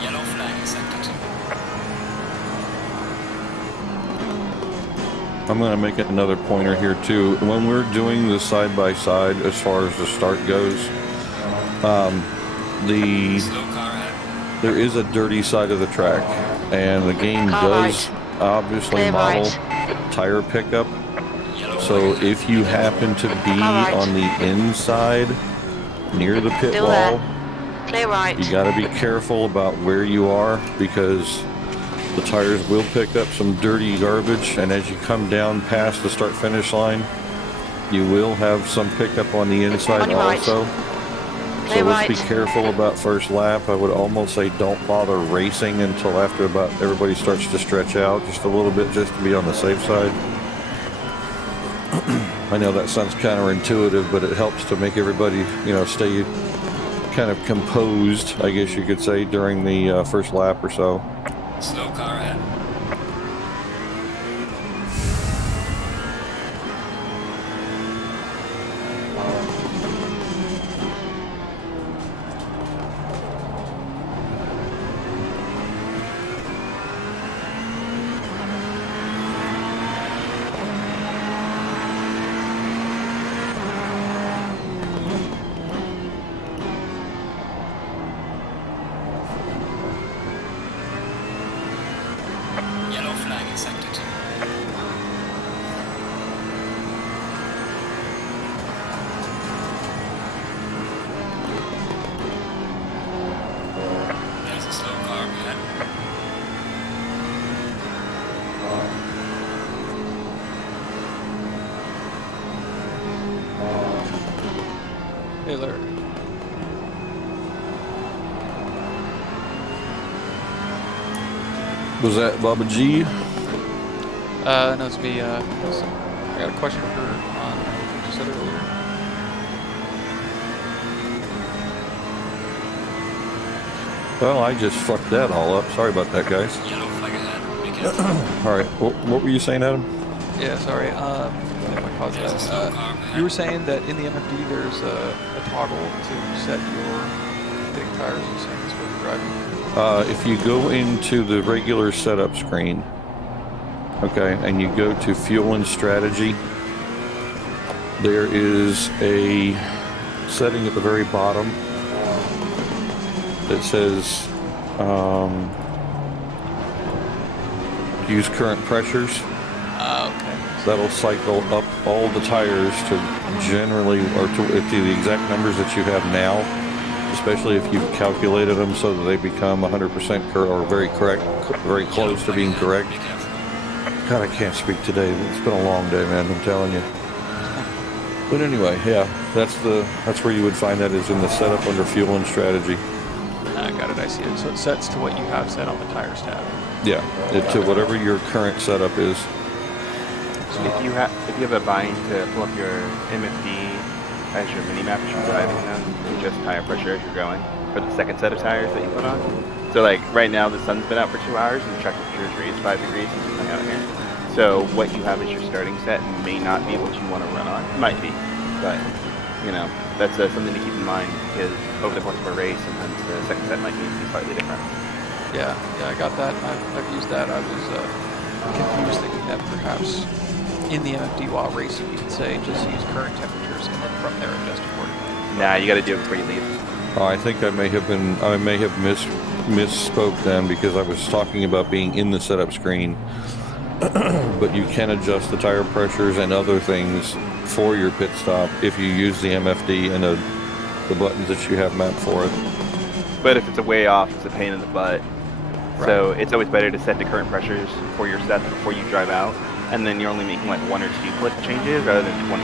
Yellow flag in sector 2. I'm going to make it another pointer here too. When we're doing the side-by-side as far as the start goes, there is a dirty side of the track, and the game does obviously model tire pickup. So if you happen to be on the inside near the pit wall, you got to be careful about where you are, because the tires will pick up some dirty garbage, and as you come down past the start finish line, you will have some pickup on the inside also. So let's be careful about first lap. I would almost say don't bother racing until after about everybody starts to stretch out just a little bit, just to be on the safe side. I know that sounds counterintuitive, but it helps to make everybody, stay kind of composed, I guess you could say, during the first lap or so. Slow car ahead. Hey, Larry. Was that Baba G? No, it's me. I got a question for on what you said earlier. Well, I just fucked that all up. Sorry about that, guys. Yellow flag ahead. Be careful. All right, what were you saying, Adam? Yeah, sorry. If I caused that. You were saying that in the MFD there's a toggle to set your hitting tires. You're saying this while you're driving. If you go into the regular setup screen, okay, and you go to fuel and strategy, there is a setting at the very bottom that says use current pressures. Okay. That'll cycle up all the tires to generally, or to the exact numbers that you have now, especially if you've calculated them so that they become 100% correct, or very correct, very close to being correct. God, I can't speak today. It's been a long day, man, I'm telling you. But anyway, yeah, that's where you would find that, is in the setup under fuel and strategy. I got it. I see it. So it sets to what you have set on the tires tab. Yeah, to whatever your current setup is. If you have a bind to pull up your MFD as your mini map as you're driving, then you can adjust tire pressure as you're going for the second set of tires that you put on. So like right now the sun's been out for 2 hours and the track temperature is raised 5 degrees since it's out here. So what you have as your starting set may not be what you want to run on. It might be, but you know, that's something to keep in mind, because over the course of a race sometimes the second set might need to be slightly different. Yeah, I got that. I've used that. I was confused, thinking that perhaps in the MFD while racing you can say just use current temperatures and then from there adjust accordingly. Nah, you got to do it before you leave. Oh, I think I may have misspoke then, because I was talking about being in the setup screen. But you can adjust the tire pressures and other things for your pit stop if you use the MFD and the buttons that you have mapped for it. But if it's a way off, it's a pain in the butt. Right. So it's always better to set the current pressures for your sets before you drive out, and then you're only making like 1 or 2 click changes rather than 20.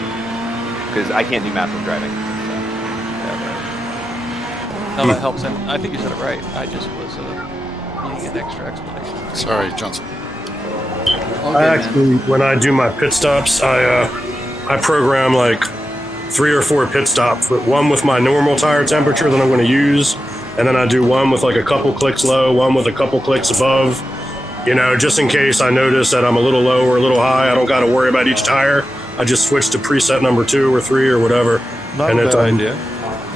Because I can't do maps while driving. So. Yeah, right. No, that helps, and I think you said it right. I just was needing an extra explanation. Sorry, Johnson. I actually, when I do my pit stops, I program like 3 or 4 pit stops. One with my normal tire temperature that I'm going to use, and then I do one with like a couple clicks low, one with a couple clicks above. You know, just in case I notice that I'm a little low or a little high, I don't got to worry about each tire. I just switch to preset number 2 or 3 or whatever. Not a bad idea.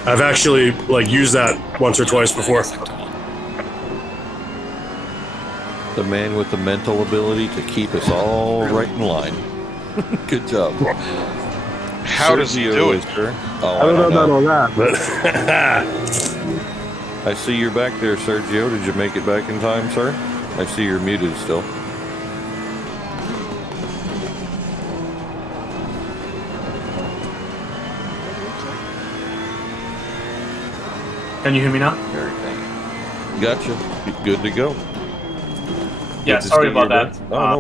I've actually like used that once or twice before. The man with the mental ability to keep us all right in line. Good job. How does he do it? Oh, I don't know about all that, but I see you're back there, Sergio. Did you make it back in time, sir? I see you're muted still. Can you hear me now? Very faint. Gotcha. Good to go. Yeah, sorry about that. Oh,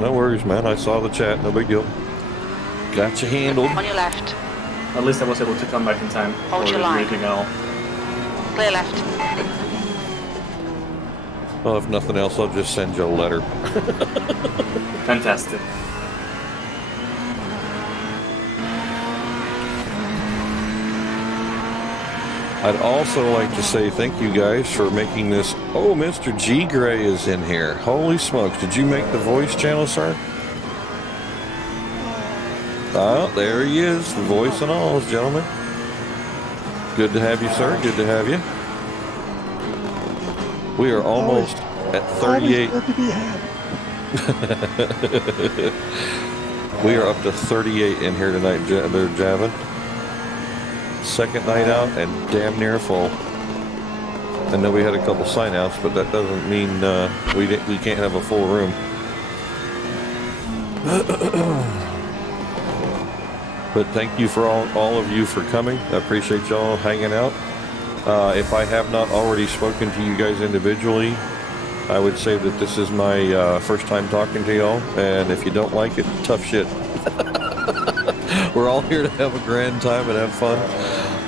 no worries, man. I saw the chat, no big deal. Got you handled. On your left. At least I was able to come back in time. Hold your line. Clear left. Well, if nothing else, I'll just send you a letter. Fantastic. I'd also like to say thank you guys for making this. Oh, Mr. G. Gray is in here. Holy smokes. Did you make the voice channel, sir? Oh, there he is. Voice and all, gentlemen. Good to have you, sir. Good to have you. We are almost at 38. We are up to 38 in here tonight, they're jabbing. Second night out and damn near full. I know we had a couple sign-outs, but that doesn't mean we can't have a full room. But thank you for all of you for coming. I appreciate y'all hanging out. If I have not already spoken to you guys individually, I would say that this is my first time talking to y'all, and if you don't like it, tough shit. We're all here to have a grand time and have fun.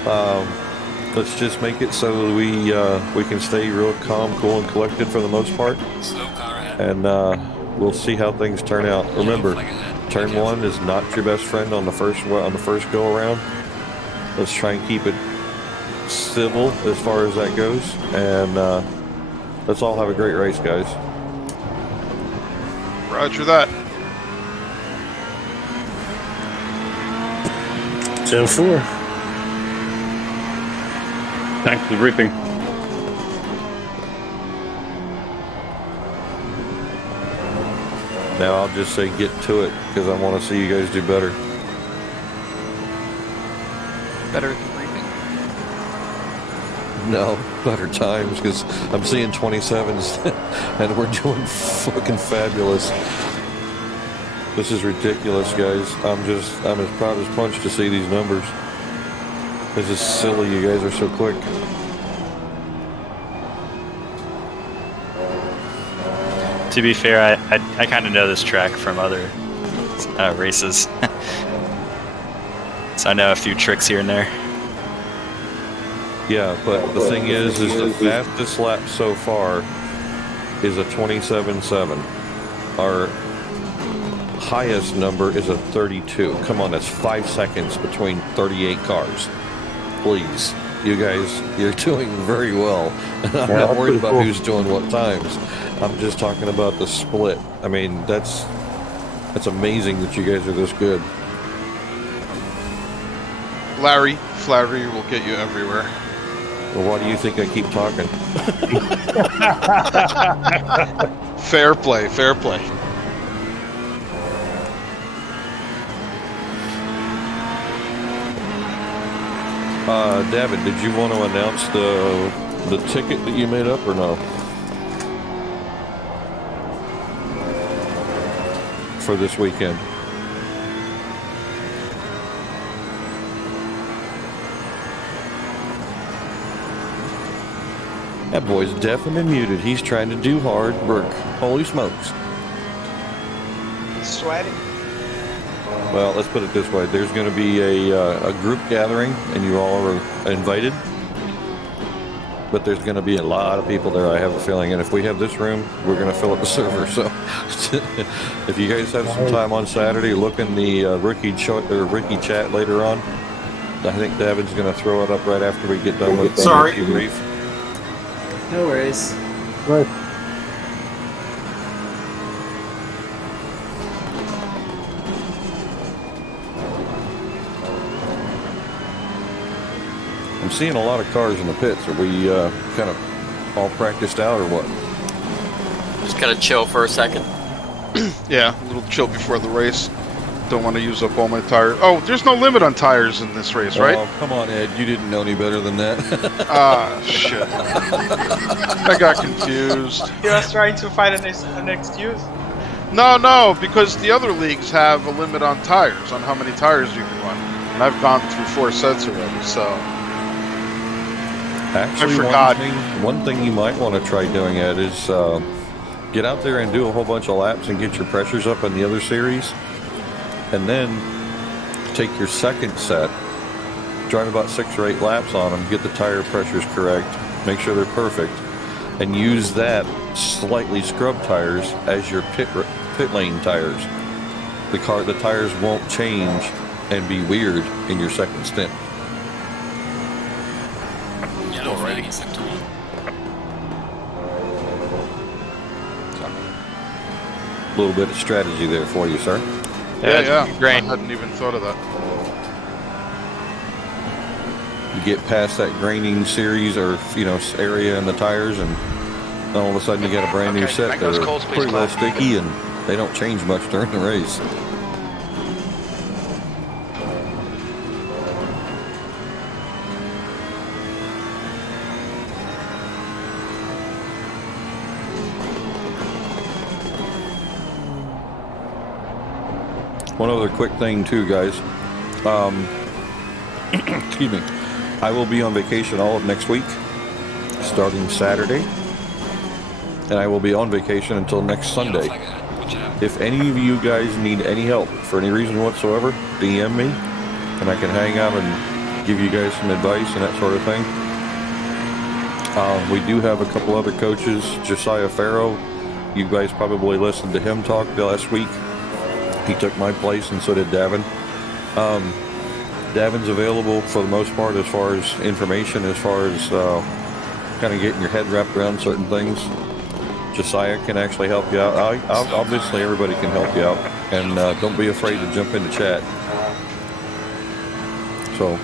Let's just make it so we can stay real calm, cool, and collected for the most part. And we'll see how things turn out. Remember, turn 1 is not your best friend on the first go around. Let's try and keep it civil as far as that goes, and let's all have a great race, guys. Roger that. 10-4. Thanks for the briefing. Now I'll just say get to it, because I want to see you guys do better. Better at the briefing? No, better times, because I'm seeing 27s, and we're doing fucking fabulous. This is ridiculous, guys. I'm as proud as punch to see these numbers. This is silly. You guys are so quick. To be fair, I kind of know this track from other races. So I know a few tricks here and there. Yeah, but the thing is the fastest lap so far is a 27.7. Our highest number is a 32. Come on, that's 5 seconds between 38 cars. Please, you guys, you're doing very well. I'm not worried about who's doing what times. I'm just talking about the split. I mean, that's amazing that you guys are this good. Larry, flattery will get you everywhere. Well, why do you think I keep talking? Fair play, fair play. David, did you want to announce the ticket that you made up or no? For this weekend. That boy's deaf and muted. He's trying to do hard work. Holy smokes. Sweating. Well, let's put it this way. There's going to be a group gathering, and you all are invited. But there's going to be a lot of people there, I have a feeling. And if we have this room, we're going to fill up the server. So if you guys have some time on Saturday, look in the Ricky chat later on. I think David's going to throw it up right after we get done with the brief. No worries. Right. I'm seeing a lot of cars in the pits. Are we kind of all practiced out or what? Just kind of chill for a second. Yeah, a little chill before the race. Don't want to use up all my tires. Oh, there's no limit on tires in this race, right? Oh, come on, Ed. You didn't know any better than that. Ah, shit. I got confused. You're just trying to find an excuse? No, because the other leagues have a limit on tires, on how many tires you can run. And I've gone through 4 sets already, so... Actually, I forgot. One thing you might want to try doing, Ed, is get out there and do a whole bunch of laps and get your pressures up in the other series. And then take your second set, drive about 6 or 8 laps on them, get the tire pressures correct, make sure they're perfect, and use that slightly scrubbed tires as your pit lane tires. The tires won't change and be weird in your second stint. Yellow flag in sector 1. A little bit of strategy there for you, sir. Yeah. Great. I hadn't even thought of that. You get past that graining series or area in the tires, and all of a sudden you got a brand new set that are pretty well sticky, and they don't change much during the race. One other quick thing too, guys. Excuse me. I will be on vacation all of next week, starting Saturday. And I will be on vacation until next Sunday. If any of you guys need any help for any reason whatsoever, DM me, and I can hang out and give you guys some advice and that sort of thing. We do have a couple other coaches. Josiah Farrow, you guys probably listened to him talk last week. He took my place, and so did Davin. Davin's available for the most part as far as information, as far as kind of getting your head wrapped around certain things. Josiah can actually help you out. Obviously, everybody can help you out, and don't be afraid to jump into chat. So,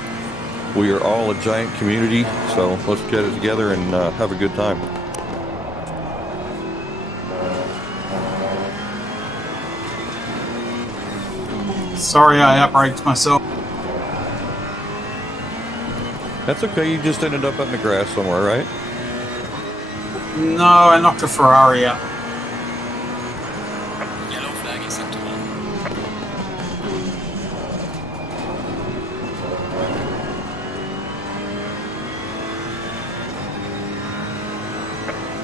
we are all a giant community, so let's get it together and have a good time. Sorry, I outbraked myself. That's okay, you just ended up in the grass somewhere, right? No, I knocked a Ferrari out. Yellow flag in sector 1.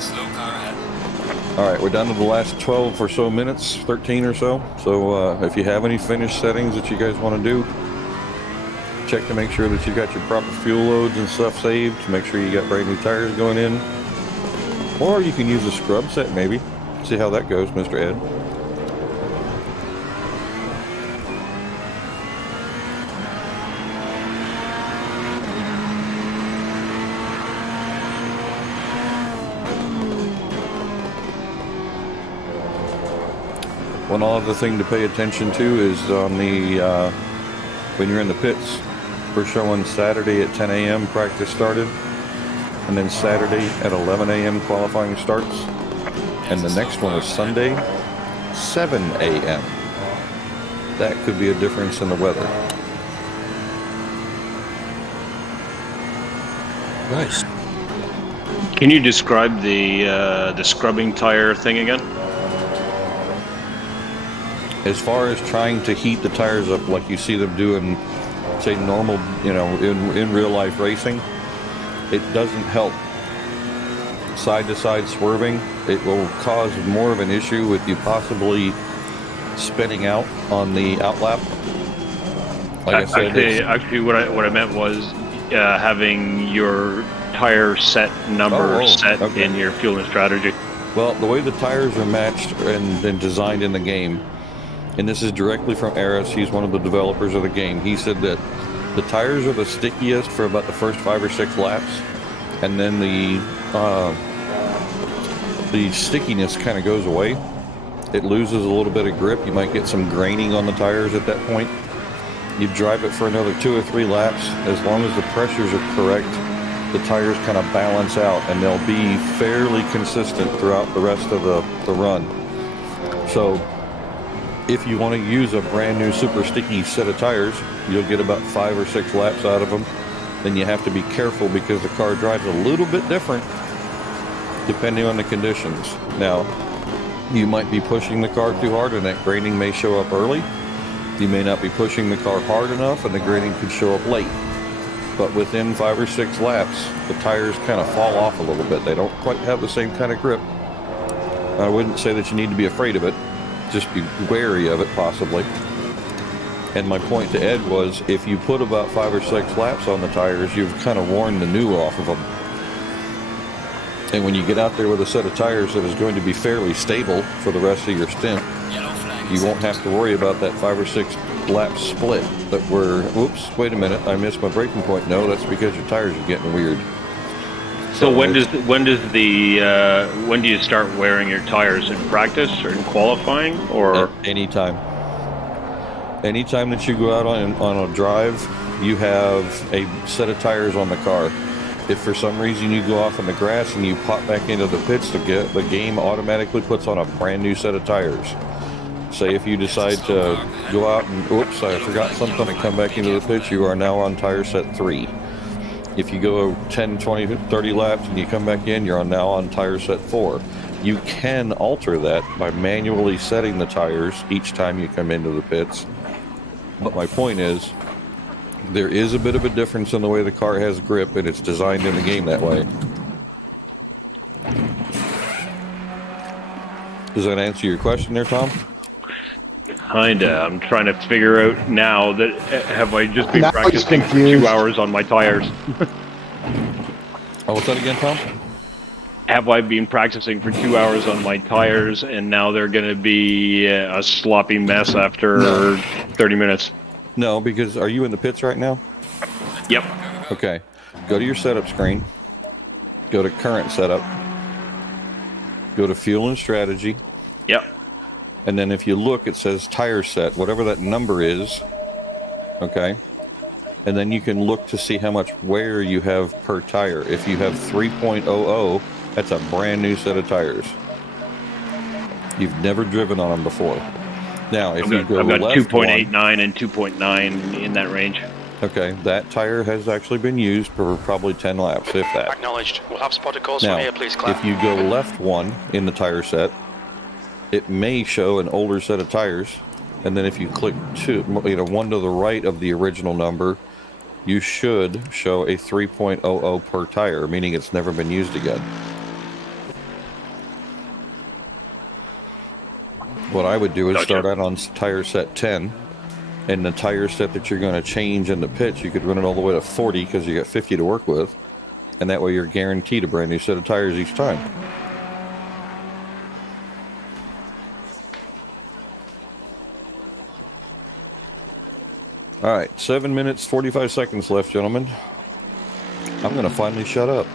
Slow car ahead. Alright, we're down to the last 12 or so minutes, 13 or so. So if you have any finished settings that you guys want to do, check to make sure that you got your proper fuel loads and stuff saved, to make sure you got brand new tires going in. Or you can use a scrub set maybe. See how that goes, Mr. Ed. One other thing to pay attention to is on the when you're in the pits, we're showing Saturday at 10 a.m. practice started, and then Saturday at 11 a.m. qualifying starts, and the next one is Sunday, 7 a.m. That could be a difference in the weather. Nice. Can you describe the scrubbing tire thing again? As far as trying to heat the tires up like you see them doing, say, normal, you know, in real life racing, it doesn't help. Side-to-side swerving, it will cause more of an issue with you possibly spinning out on the outlap. Like I said, actually, what I meant was having your tire set number set in your fueling strategy. Well, the way the tires are matched and designed in the game, and this is directly from Eris, he's one of the developers of the game. He said that the tires are the stickiest for about the first 5 or 6 laps, and then the stickiness kind of goes away. It loses a little bit of grip. You might get some graining on the tires at that point. You drive it for another 2 or 3 laps. As long as the pressures are correct, the tires kind of balance out, and they'll be fairly consistent throughout the rest of the run. So if you want to use a brand new super sticky set of tires, you'll get about 5 or 6 laps out of them. Then you have to be careful because the car drives a little bit different depending on the conditions. Now, you might be pushing the car too hard and that graining may show up early. You may not be pushing the car hard enough and the graining could show up late. But within 5 or 6 laps, the tires kind of fall off a little bit. They don't quite have the same kind of grip. I wouldn't say that you need to be afraid of it. Just be wary of it, possibly. And my point to Ed was, if you put about 5 or 6 laps on the tires, you've kind of worn the new off of them. And when you get out there with a set of tires that is going to be fairly stable for the rest of your stint, you won't have to worry about that 5 or 6 lap split that were, oops, wait a minute, I missed my braking point. No, that's because your tires are getting weird. So when do you start wearing your tires, in practice or in qualifying, or anytime? Anytime that you go out on a drive, you have a set of tires on the car. If for some reason you go off in the grass and you pop back into the pits, the game automatically puts on a brand new set of tires. Say if you decide to go out and, oops, I forgot something, and come back into the pits, you are now on tire set 3. If you go 10, 20, 30 laps and you come back in, you're now on tire set 4. You can alter that by manually setting the tires each time you come into the pits. But my point is, there is a bit of a difference in the way the car has grip, and it's designed in the game that way. Does that answer your question there, Tom? Kinda. I'm trying to figure out now that have I just been Now he's practicing for 2 confused. hours on my tires? Oh, what's that again, Tom? Have I been practicing for 2 hours on my tires, and now they're going to be a sloppy mess after 30 minutes? No, because are you in the pits right now? Yep. Okay. Go to your setup screen. Go to current setup. Go to fuel and strategy. Yep. And then if you look, it says tire set, whatever that number is. Okay. And then you can look to see how much wear you have per tire. If you have 3.00, that's a brand new set of tires. You've never driven on them before. Now, if you go I've got left 2.89 and 2.9 in that range. Okay, that tire has actually been used for probably 10 laps, if that. Acknowledged. We'll have spotter calls Now, from here, please clap. if you go left one in the tire set, it may show an older set of tires. And then if you click one to the right of the original number, you should show a 3.00 per tire, meaning it's never been used again. What I would do is start out on tire set 10, and the tire set that you're going to change in the pits, you could run it all the way to 40 because you got 50 to work with, and that way you're guaranteed a brand new set of tires each time. All right, 7 minutes, 45 seconds left, gentlemen. I'm going to finally shut up.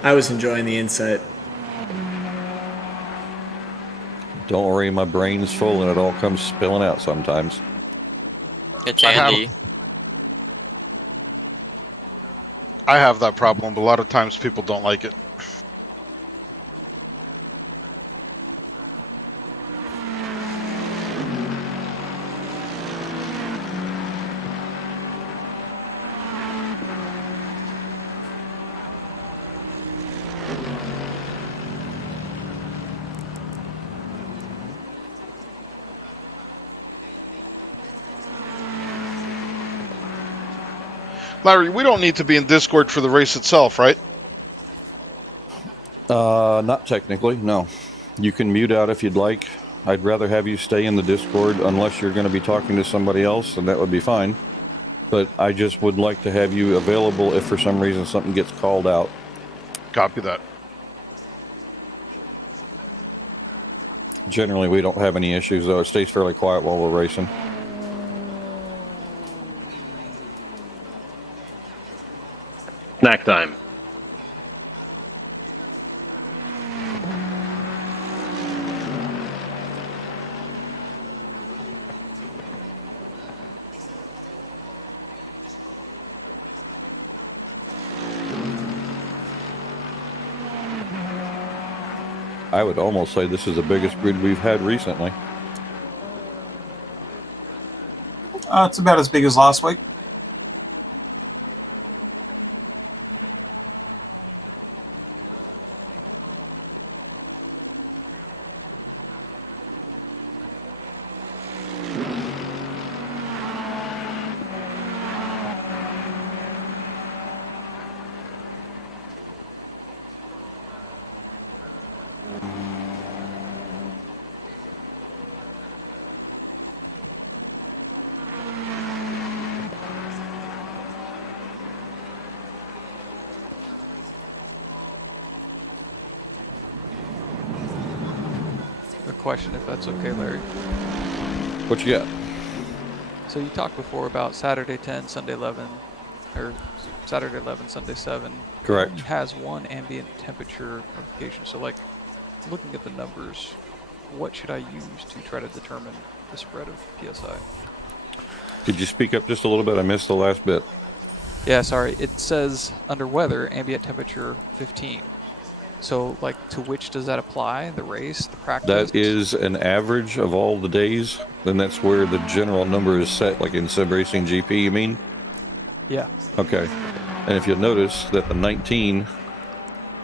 I was enjoying the insight. Don't worry, my brain's full and it all comes spilling out sometimes. It's Andy. I have that problem, but a lot of times people don't like it. Larry, we don't need to be in Discord for the race itself, right? Not technically, no. You can mute out if you'd like. I'd rather have you stay in the Discord unless you're going to be talking to somebody else, and that would be fine. But I just would like to have you available if for some reason something gets called out. Copy that. Generally, we don't have any issues, though. It stays fairly quiet while we're racing. Snack time. I would almost say this is the biggest grid we've had recently. It's about as big as last week. Question, if that's okay, Larry. What you got? So you talked before about Saturday 10, Sunday 11, or Saturday 11, Sunday 7. Correct. It has one ambient temperature notification. So, like, looking at the numbers, what should I use to try to determine the spread of PSI? Could you speak up just a little bit? I missed the last bit. Yeah, sorry. It says under weather, ambient temperature 15. So, like, to which does that apply? The race, the practice? That is an average of all the days. Then that's where the general number is set, like in Sim Racing GP, you mean? Yeah. Okay. And if you'll notice that the 19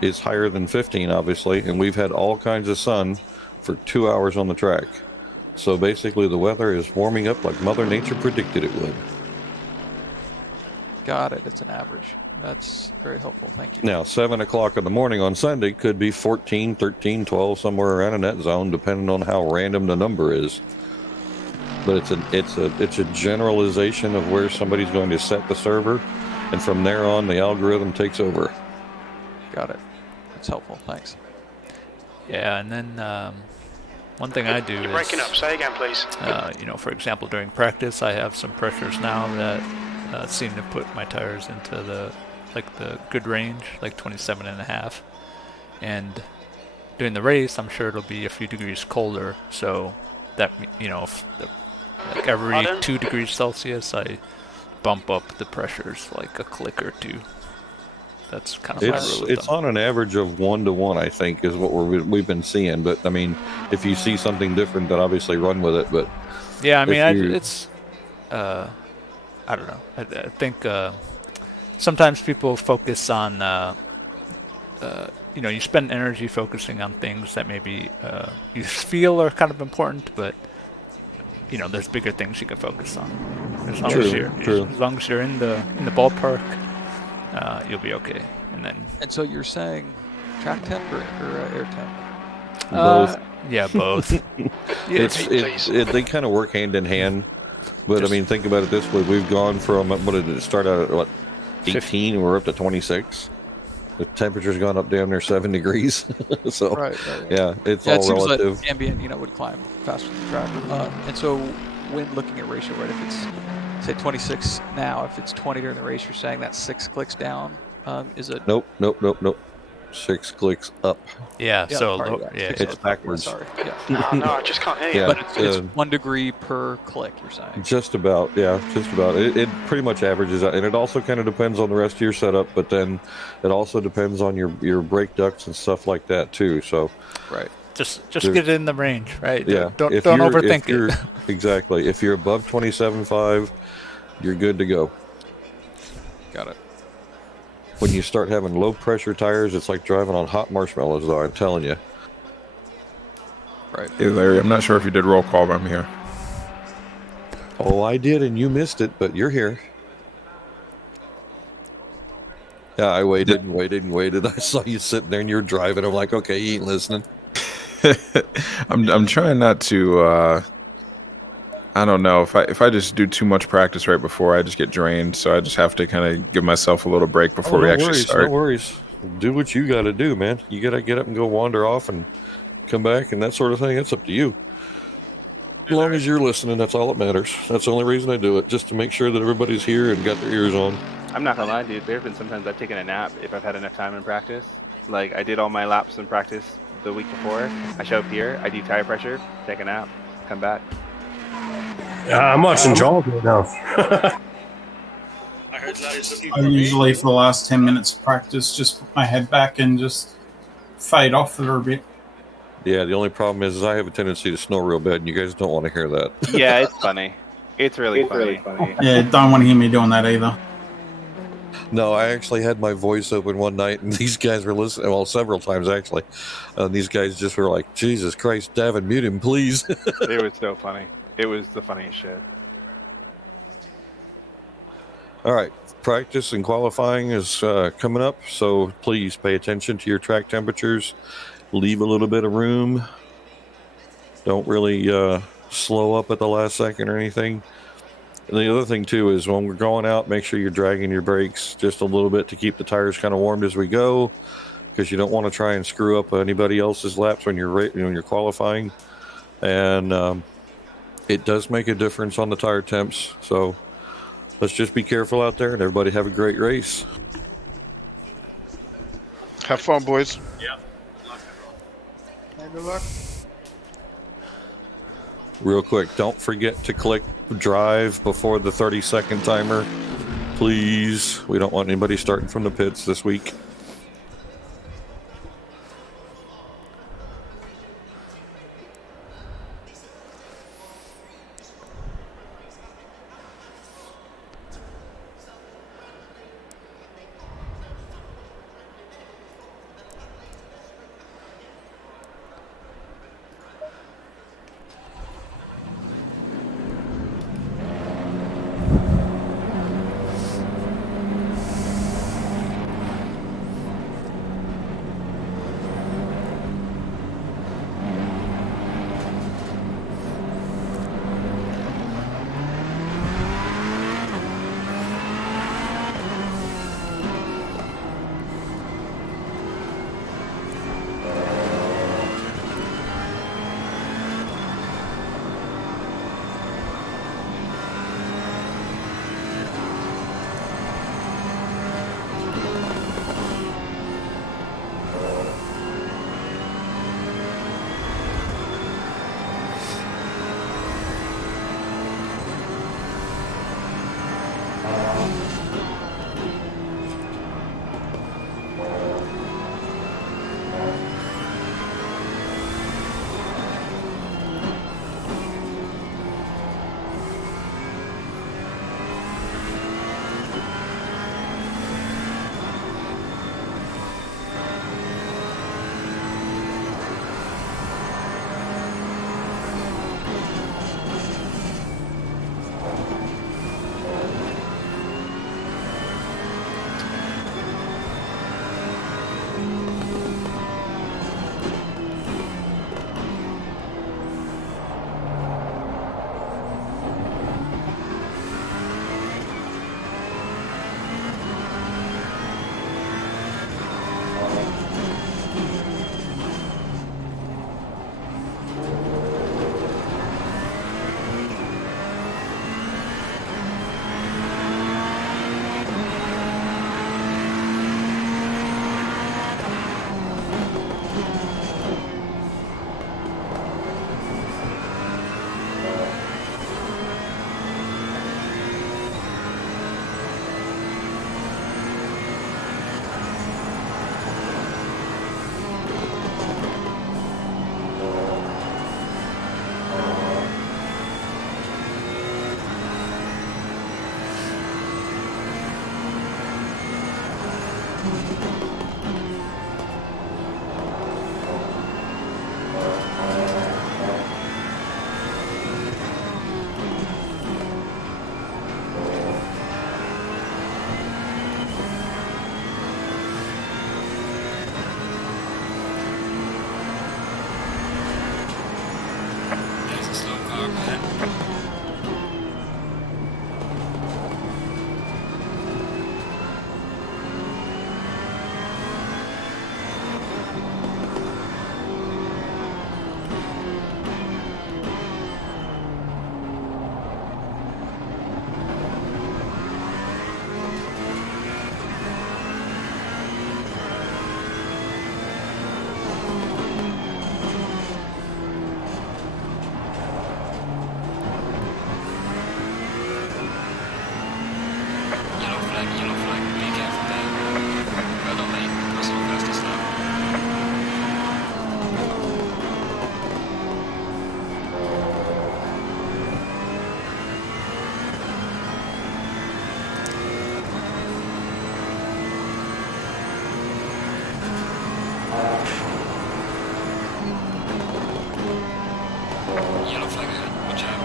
is higher than 15, obviously, and we've had all kinds of sun for 2 hours on the track. So basically the weather is warming up like Mother Nature predicted it would. Got it. It's an average. That's very helpful. Thank you. Now, 7 o'clock in the morning on Sunday could be 14, 13, 12, somewhere around in that zone, depending on how random the number is. But it's a generalization of where somebody's going to set the server, and from there on, the algorithm takes over. Got it. That's helpful. Thanks. Yeah, and then one thing I do You're is... breaking up. Say again, please. You know, for example, during practice, I have some pressures now that seem to put my tires into the good range, like 27.5. And during the race, I'm sure it'll be a few degrees colder, so that, you know, like every Pardon? 2 degrees Celsius, I bump up the pressures like a click or two. That's kind of my rule of It's thumb. on an average of 1 to 1, I think, is what we've been seeing. But I mean, if you see something different, then obviously run with it. But yeah, I mean, it's I don't know. I think sometimes people focus on you know, you spend energy focusing on things that maybe you feel are kind of important, but you know, there's bigger things you can focus on. As long as you're in the ballpark, you'll be okay. And so you're saying track temp or air temp? Both. Yeah, both. They kind of work hand in hand. But I mean, think about it this way: we've gone from what did it start out at? 18. We're up to 26. The temperature's gone up damn near 7 degrees. So right. yeah, it's it all seems relative. Like ambient, you know, would climb faster than track. And so when looking at ratio, right, if it's say 26 now, if it's 20 during the race, you're saying that 6 clicks down is it? Nope. 6 clicks up. Yeah, so it's backwards. Sorry. Yeah. No, I just can't hear you. Yeah, But it's 1 degree per click, you're saying? Just about, yeah, just about. It pretty much averages out, and it also kind of depends on the rest of your setup, but then it also depends on your brake ducts and stuff like that too. So, right, just get it in the range, right? Yeah, Don't overthink it. Exactly. If you're above 27.5, you're good to go. Got it. When you start having low pressure tires, it's like driving on hot marshmallows, though, I'm telling you. Right. Hey, Larry, I'm not sure if you did roll call, but I'm here. Oh, I did, and you missed it, but you're here. Yeah, I waited and waited and waited. I saw you sitting there and you're driving. I'm like, okay, you ain't listening. I'm trying not to. I don't know, if I just do too much practice right before, I just get drained. So I just have to kind of give myself a little break before we actually start. No worries. Do what you got to do, man. You got to get up and go wander off and come back and that sort of thing. It's up to you. As long as you're listening, that's all that matters. That's the only reason I do it, just to make sure that everybody's here and got their ears on. I'm not gonna lie, dude. There have been sometimes I've taken a nap if I've had enough time in practice. Like, I did all my laps in practice the week before. I show up here, I do tire pressure, take a nap, come back. I'm watching Jaws right now. I usually, for the last 10 minutes of practice, just put my head back and just fade off for a bit. Yeah, the only problem is I have a tendency to snore real bad, and you guys don't want to hear that. Yeah, it's funny. It's really funny. Yeah, don't want to hear me doing that either. No, I actually had my voice open one night, and these guys were listening. Well, several times, actually. These guys just were like, Jesus Christ, Davin, mute him, please. It was so funny. It was the funniest shit. All right, practice and qualifying is coming up, so please pay attention to your track temperatures. Leave a little bit of room. Don't really slow up at the last second or anything. And the other thing, too, is when we're going out, make sure you're dragging your brakes just a little bit to keep the tires kind of warmed as we go, because you don't want to try and screw up anybody else's laps when you're qualifying. And it does make a difference on the tire temps, so let's just be careful out there, and everybody have a great race. Have fun, boys. Yeah. Good luck. Real quick, don't forget to click drive before the 30-second timer. Please. We don't want anybody starting from the pits this week. flag ahead. Watch out.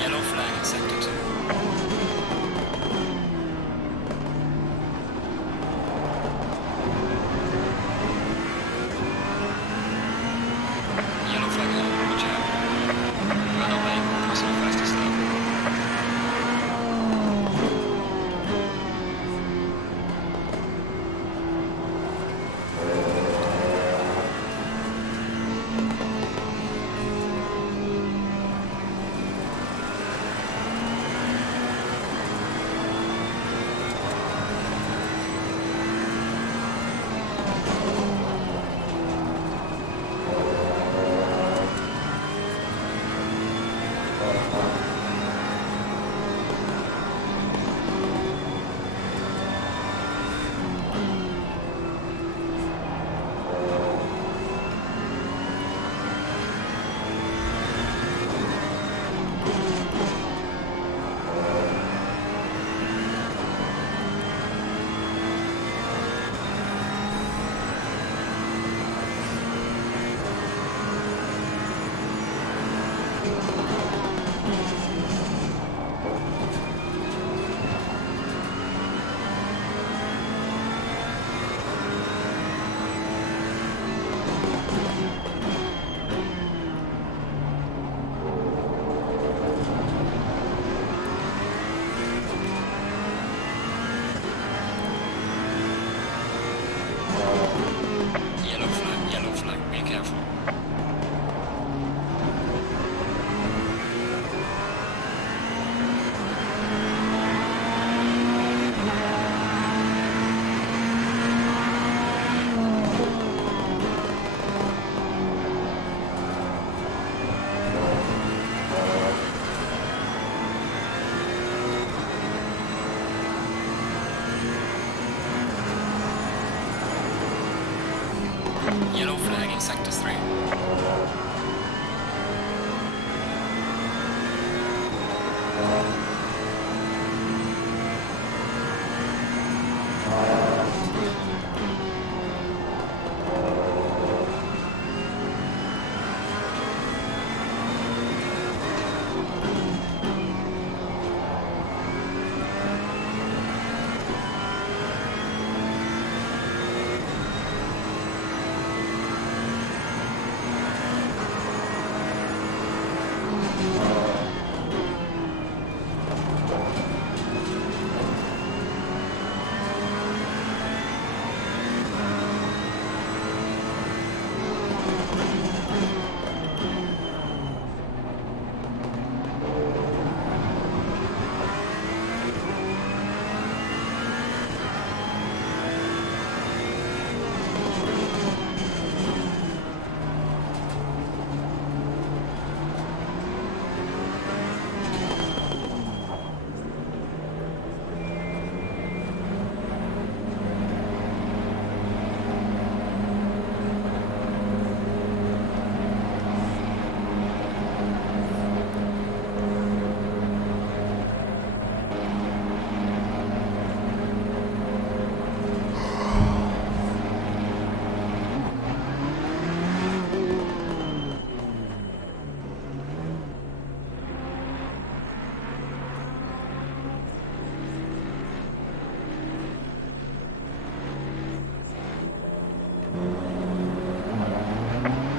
Yellow flag in sector 2. Yellow flag ahead. Watch out. Run away. Crossing fastest lane. Yellow flag, be careful. Yellow flag in sector 3.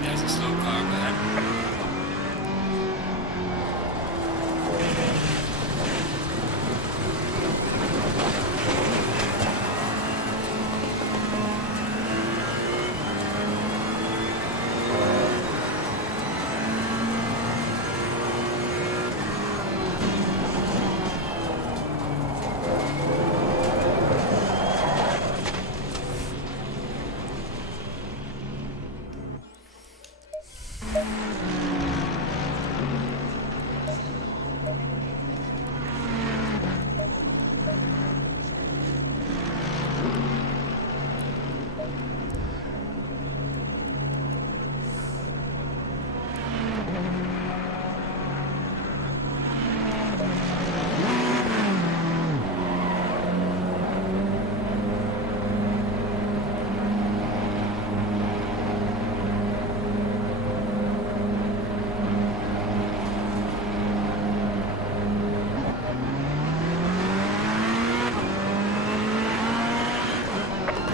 There's a slow car ahead.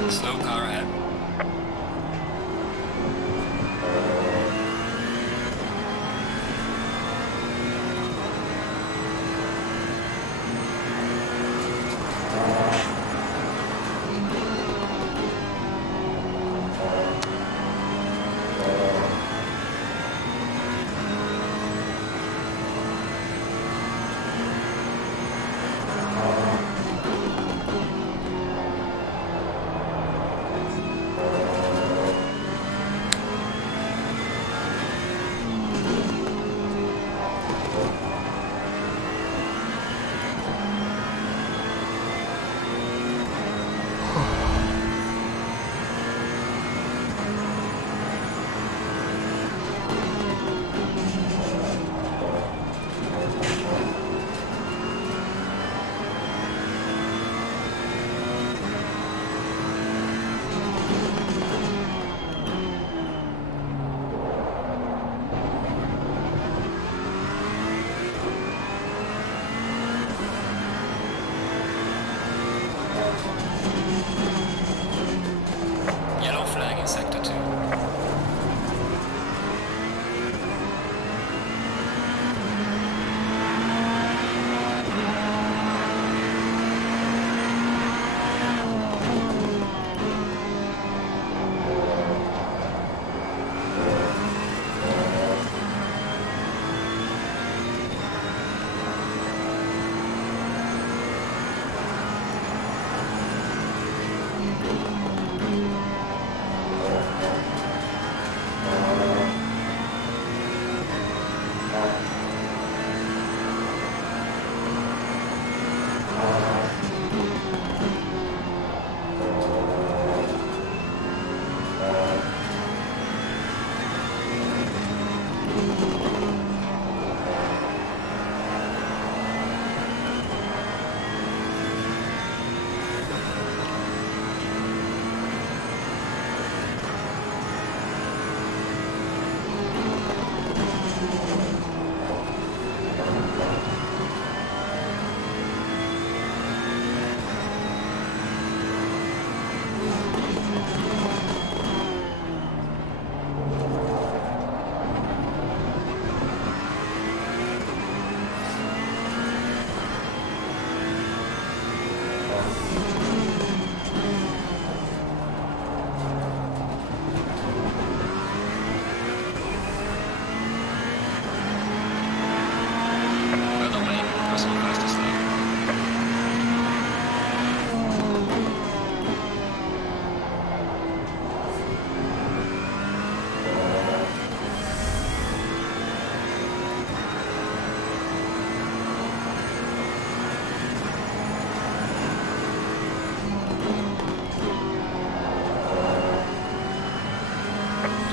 Slow car ahead. Yellow flag in sector 2.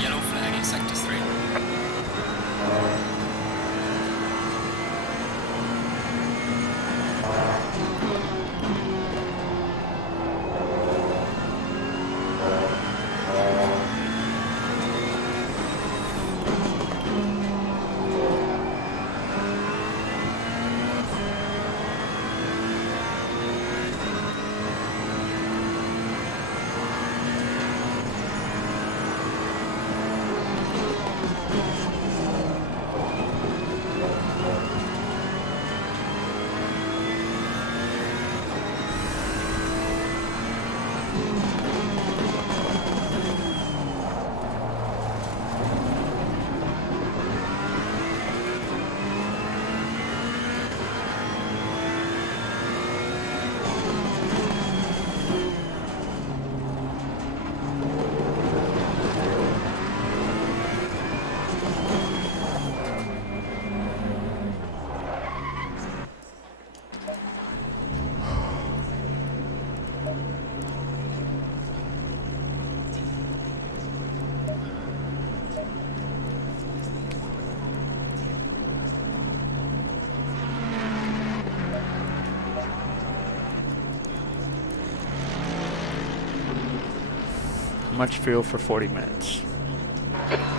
Yellow flag in sector 3. Much fuel for 40 minutes.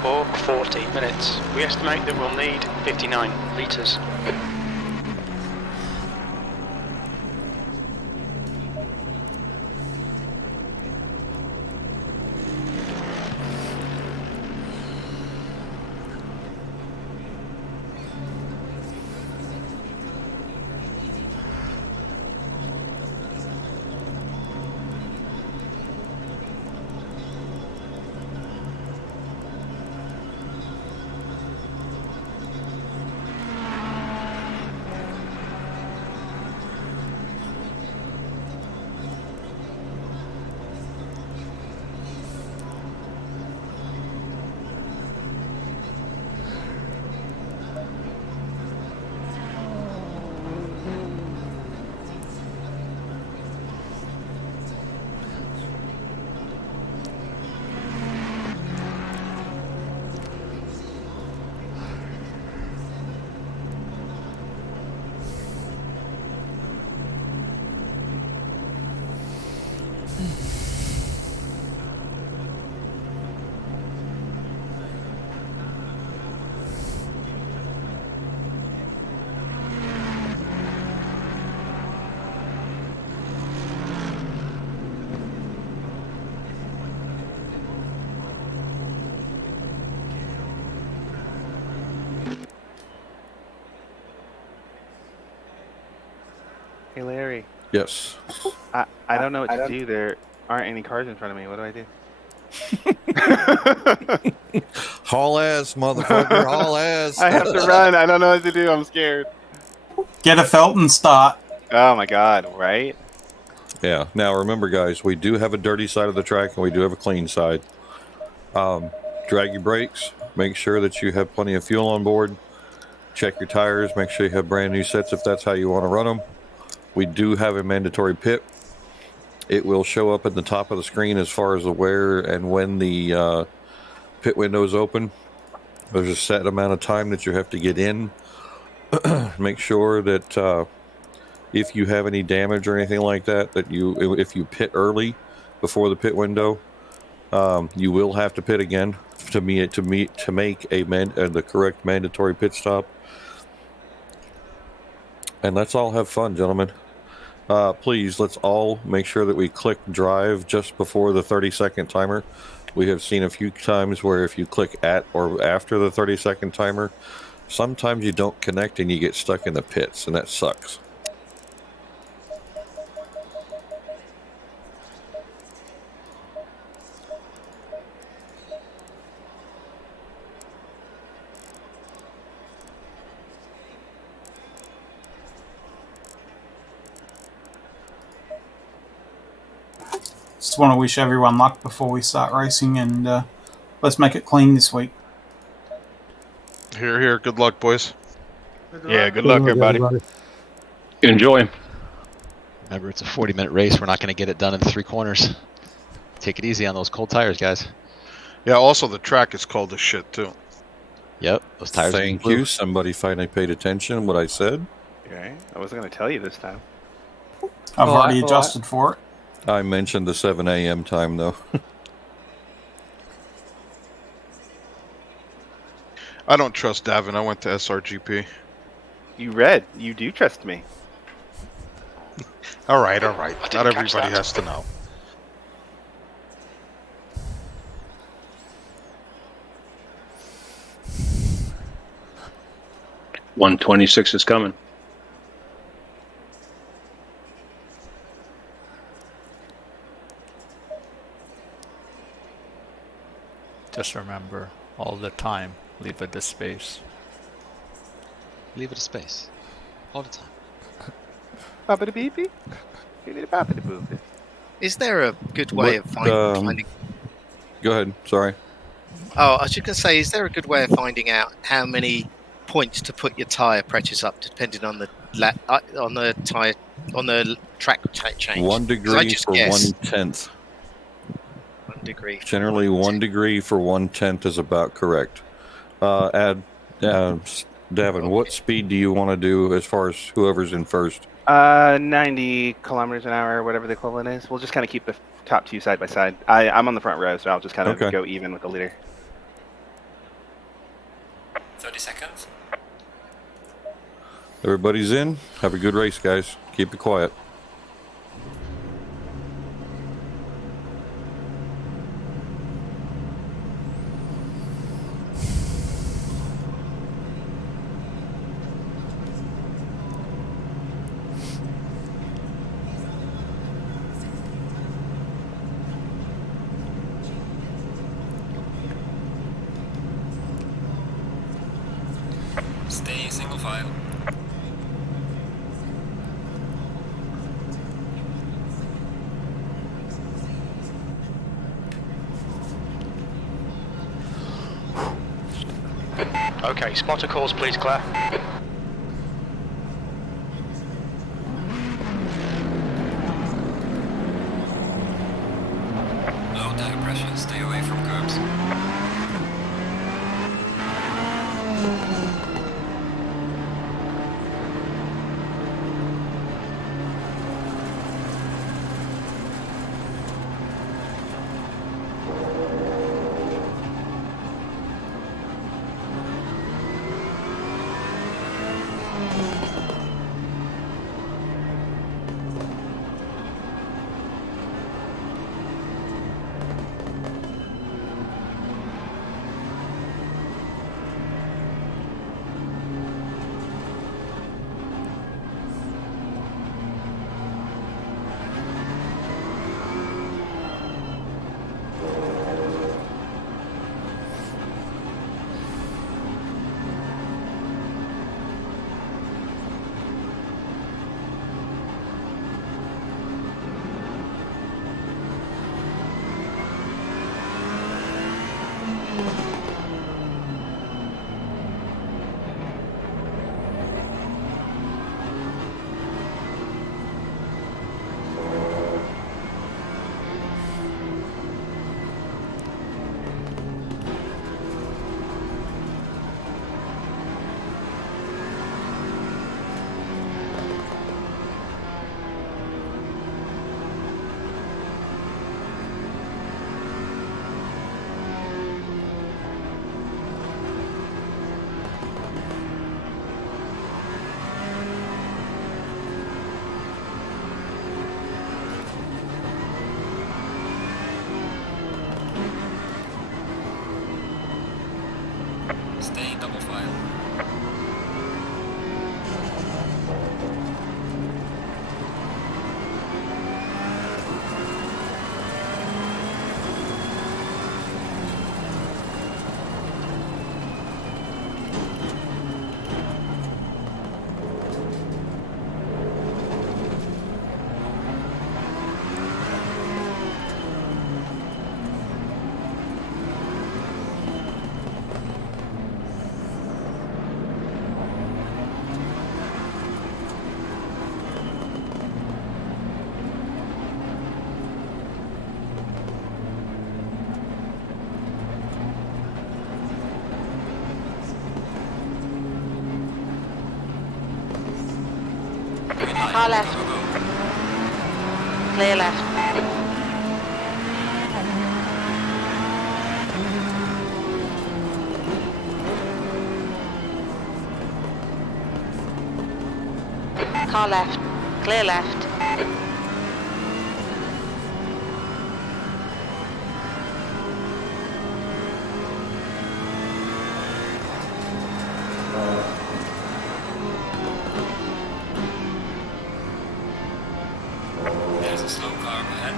For 40 minutes. We estimate that we'll need 59 litres. Yes. I don't know what to do. There aren't any cars in front of me. What do I do? Haul ass, motherfucker. Haul ass. I have to run. I don't know what to do. I'm scared. Get a felt and start. Oh my god! Right? Yeah. Now remember, guys, we do have a dirty side of the track and we do have a clean side. Drag your brakes. Make sure that you have plenty of fuel on board. Check your tires. Make sure you have brand new sets if that's how you want to run them. We do have a mandatory pit. It will show up at the top of the screen as far as the where and when the pit window is open. There's a set amount of time that you have to get in. Make sure that if you have any damage or anything like that, if you pit early before the pit window, you will have to pit again to make the correct mandatory pit stop. And let's all have fun, gentlemen. Please, let's all make sure that we click drive just before the 30-second timer. We have seen a few times where if you click at or after the 30-second timer, sometimes you don't connect and you get stuck in the pits, and that sucks. Just want to wish everyone luck before we start racing, and let's make it clean this week. Here, here. Good luck, boys. Yeah, good luck, everybody. Enjoy. Remember, it's a 40-minute race. We're not going to get it done in 3 corners. Take it easy on those cold tires, guys. Yeah, also the track is cold as shit, too. Yep, those tires. Thank you. Somebody finally paid attention to what I said. Okay. I wasn't going to tell you this time. I've already adjusted for it. I mentioned the 7 a.m. time, though. I don't trust Davin. I went to SRGP. You do trust me. All right, all right. Not everybody has to know. $126 is coming. Just remember, all the time, leave it a space. Leave it a space. All the time. Is there a good way of finding? Go ahead. Sorry. Oh, I was just going to say, is there a good way of finding out how many points to put your tyre pressures up, depending on the track change? 1 degree for 1/10. 1 degree. Generally, 1 degree for 1/10 is about correct. Davin, what speed do you want to do as far as whoever's in first? 90 kilometers an hour, whatever the equivalent is. We'll just kind of keep the top 2 side by side. I'm on the front row, so I'll just kind of go even with the leader. 30 seconds. Everybody's in. Have a good race, guys. Keep it quiet. Stay single file. Okay, spotter calls, please, Claire. Low tire pressure, stay away from curbs. Car left. Clear left. Car left. Clear left. There's a slow car ahead.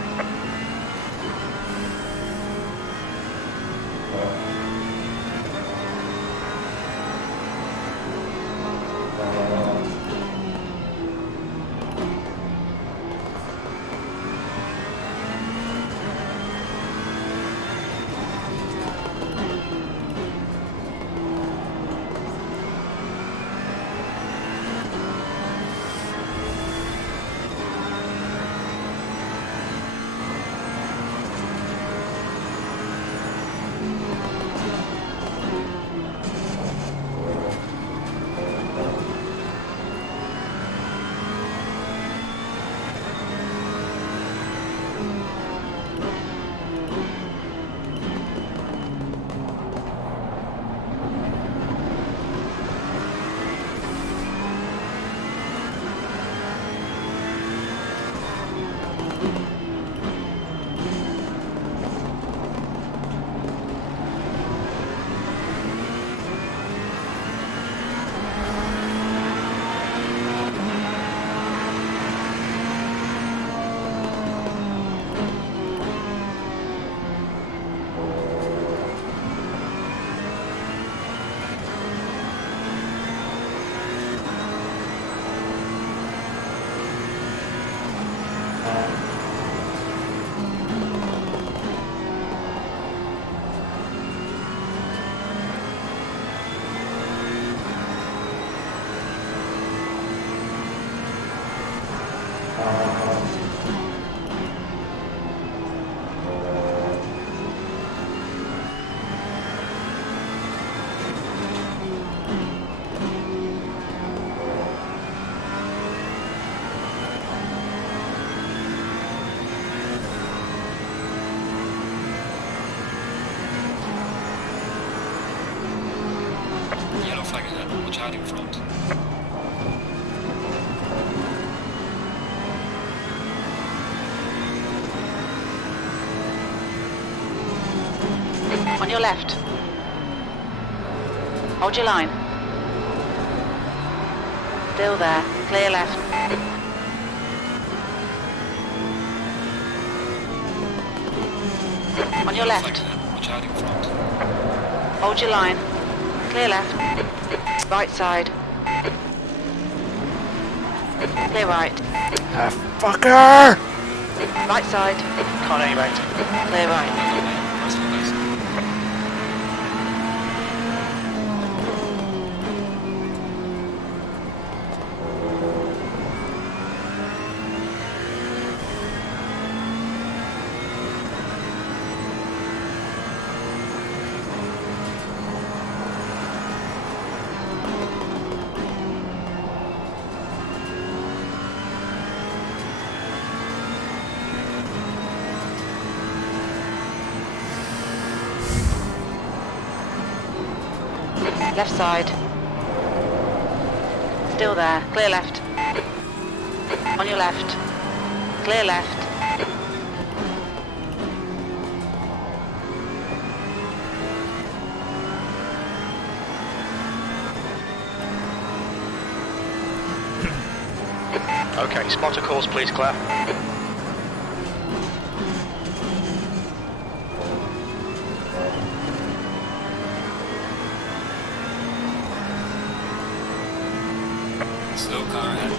Yellow flag ahead. Watch out in front. On your left. Hold your line. Still there. Clear left. On your left. Watch out in front. Hold your line. Clear left. Right side. Clear right. Fucker! Right side. Can't aim out. Clear right. Left side. Still there. Clear left. On your left. Clear left. Okay, spotter course please, Claire. Slow car ahead.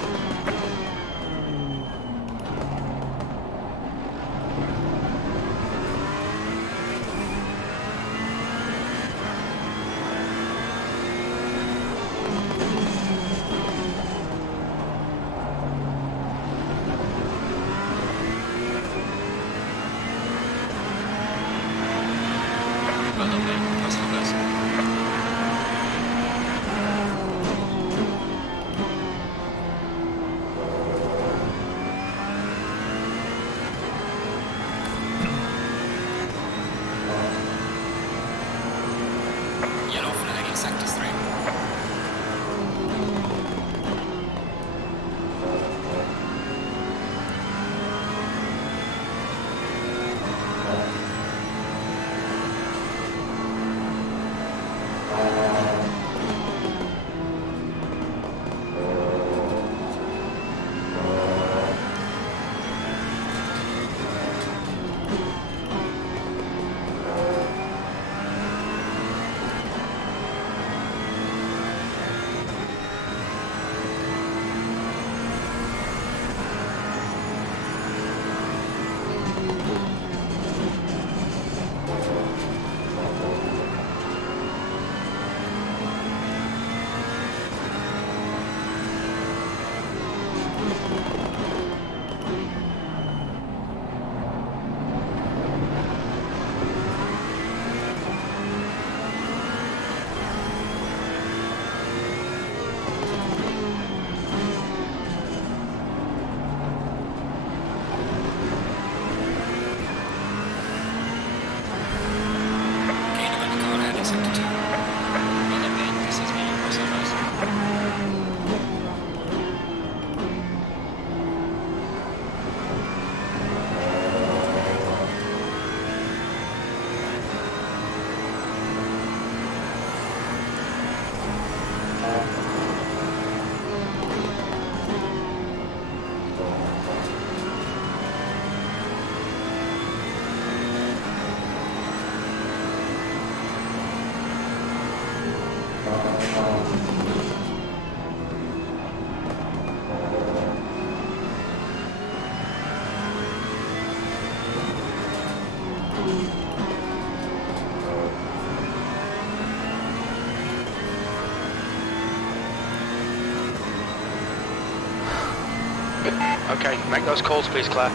Okay, make those calls, please, Claire.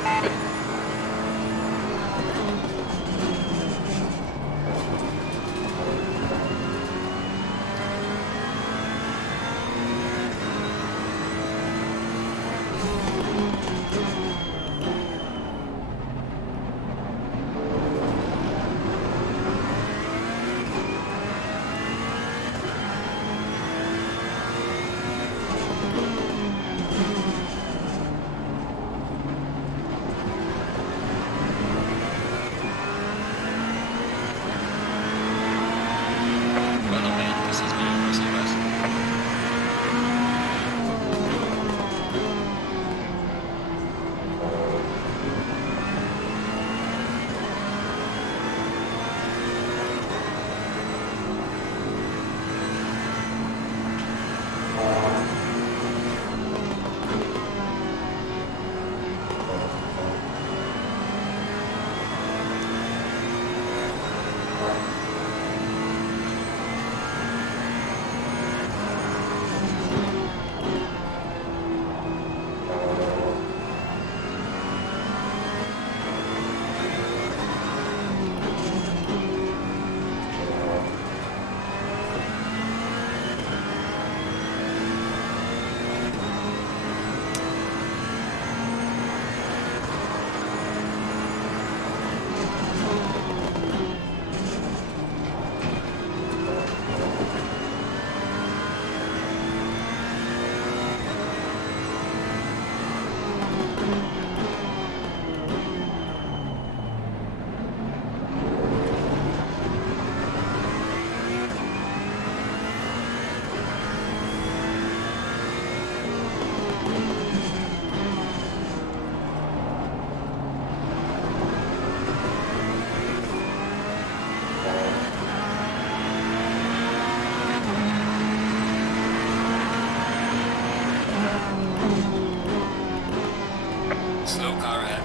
Slow car ahead.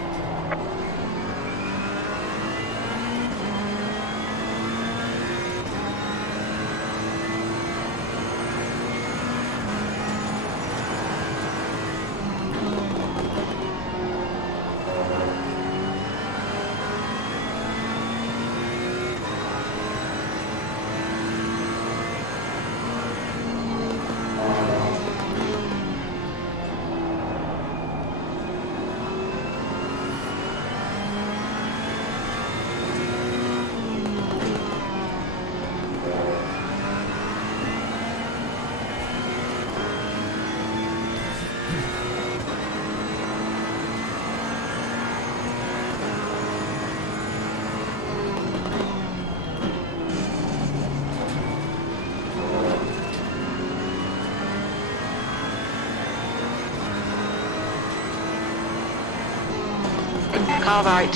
Car right.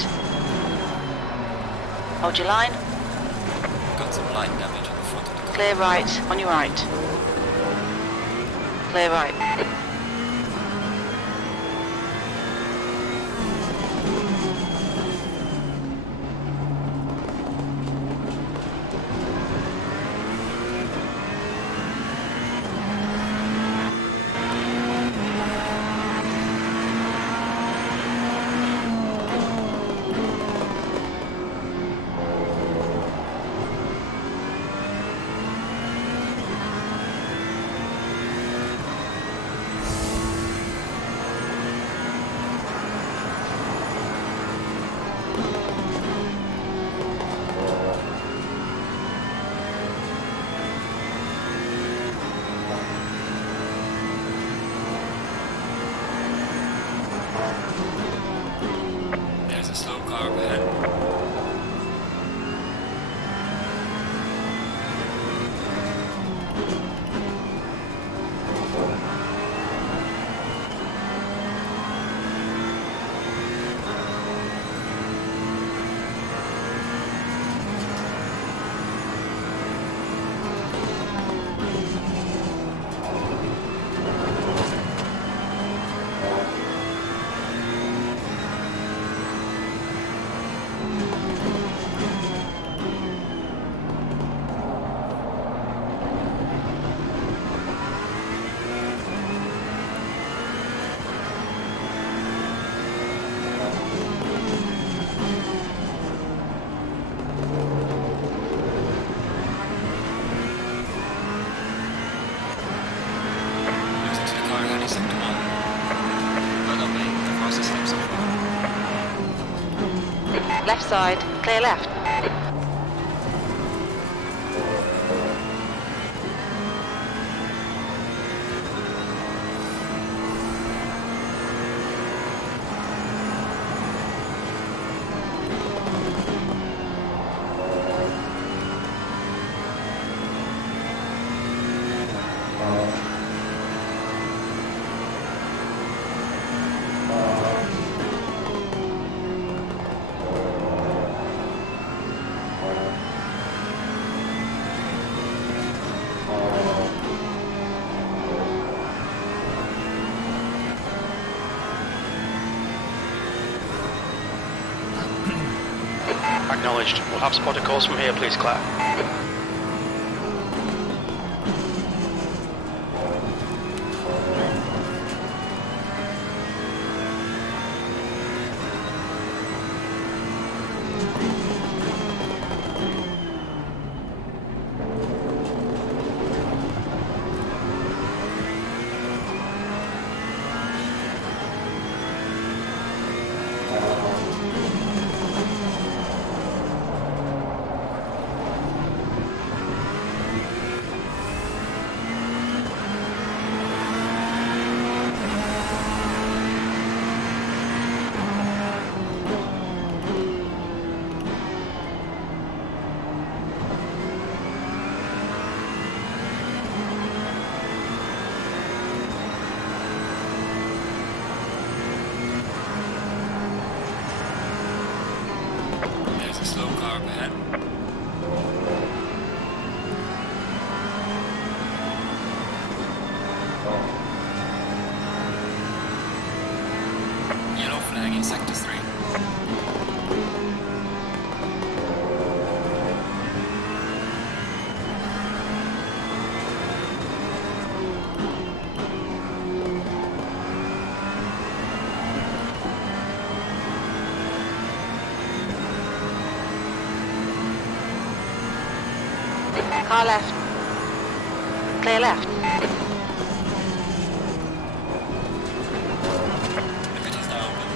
Hold your line. Got some line damage on the front of the car. Clear right. On your right. Clear right. There's a slow car up ahead. Left side, clear left. Acknowledged. We'll have spotter calls from here, please, Claire. There's a slow car up ahead. Yellow flag in sector 3. Car left. Clear left. The pit is now open.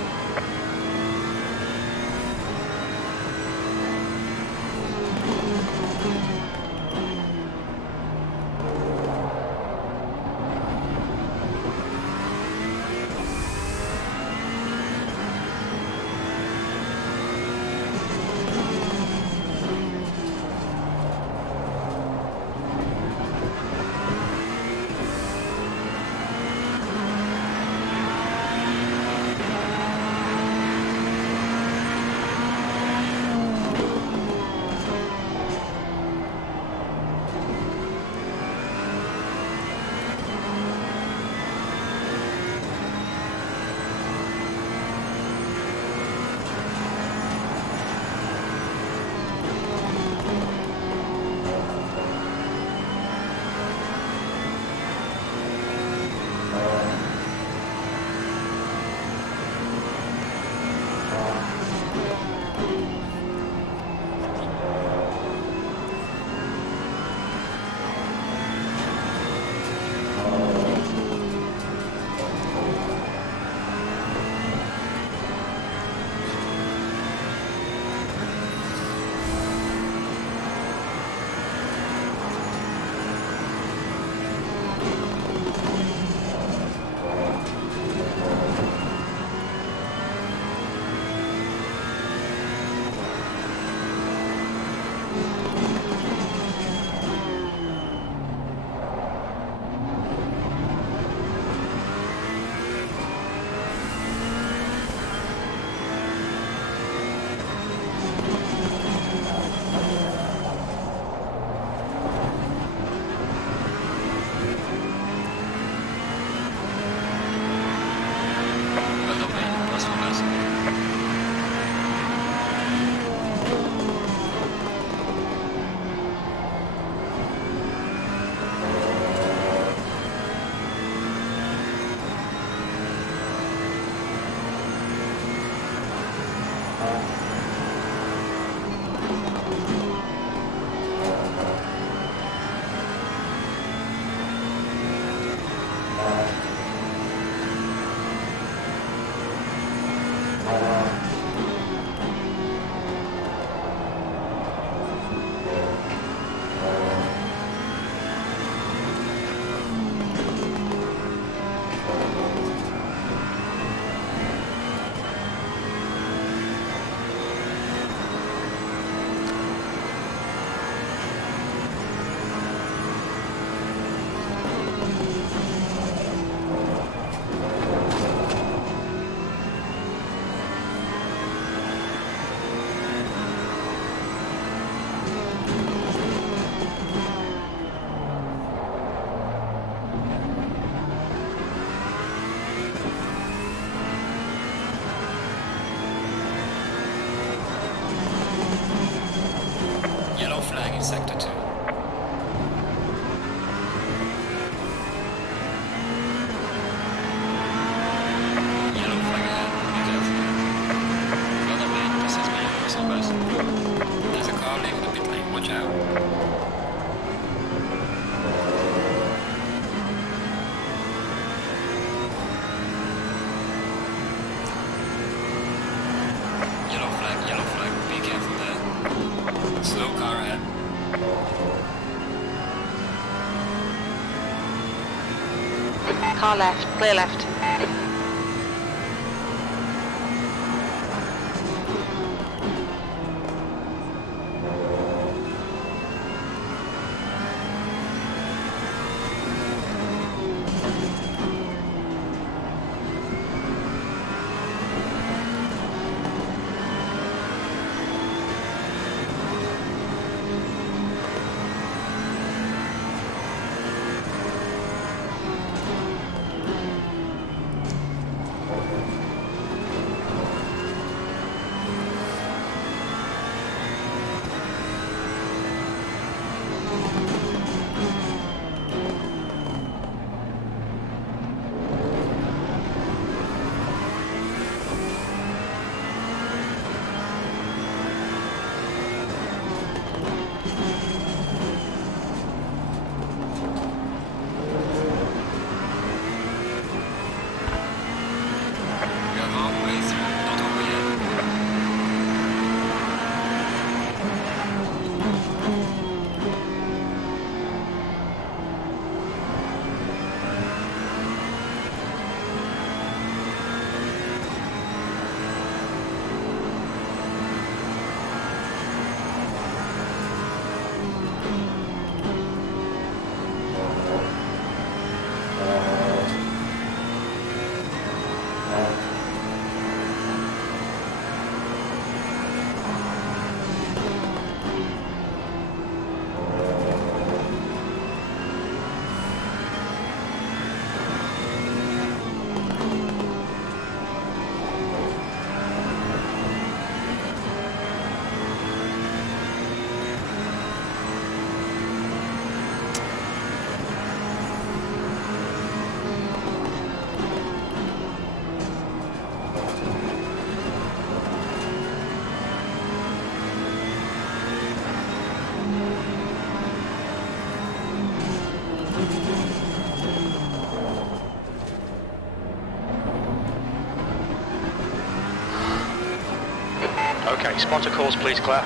lead sector 2. Yellow flag ahead, be careful. Another man, this is me, SR604. There's a car leaving the pit lane, watch out. Yellow flag, be careful there. Slow car ahead. Car left, clear left. Okay, spotter calls please, Claire.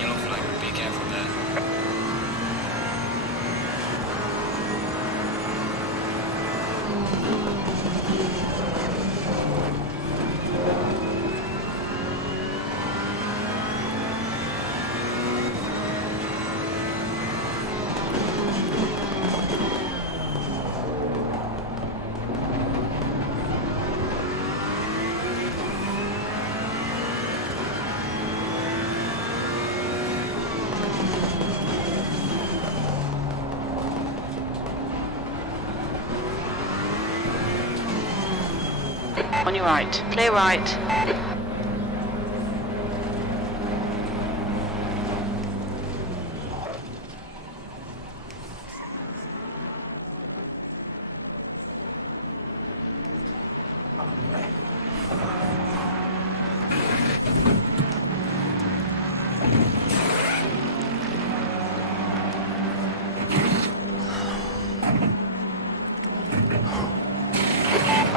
Yellow flag, be careful there. On your right, clear right.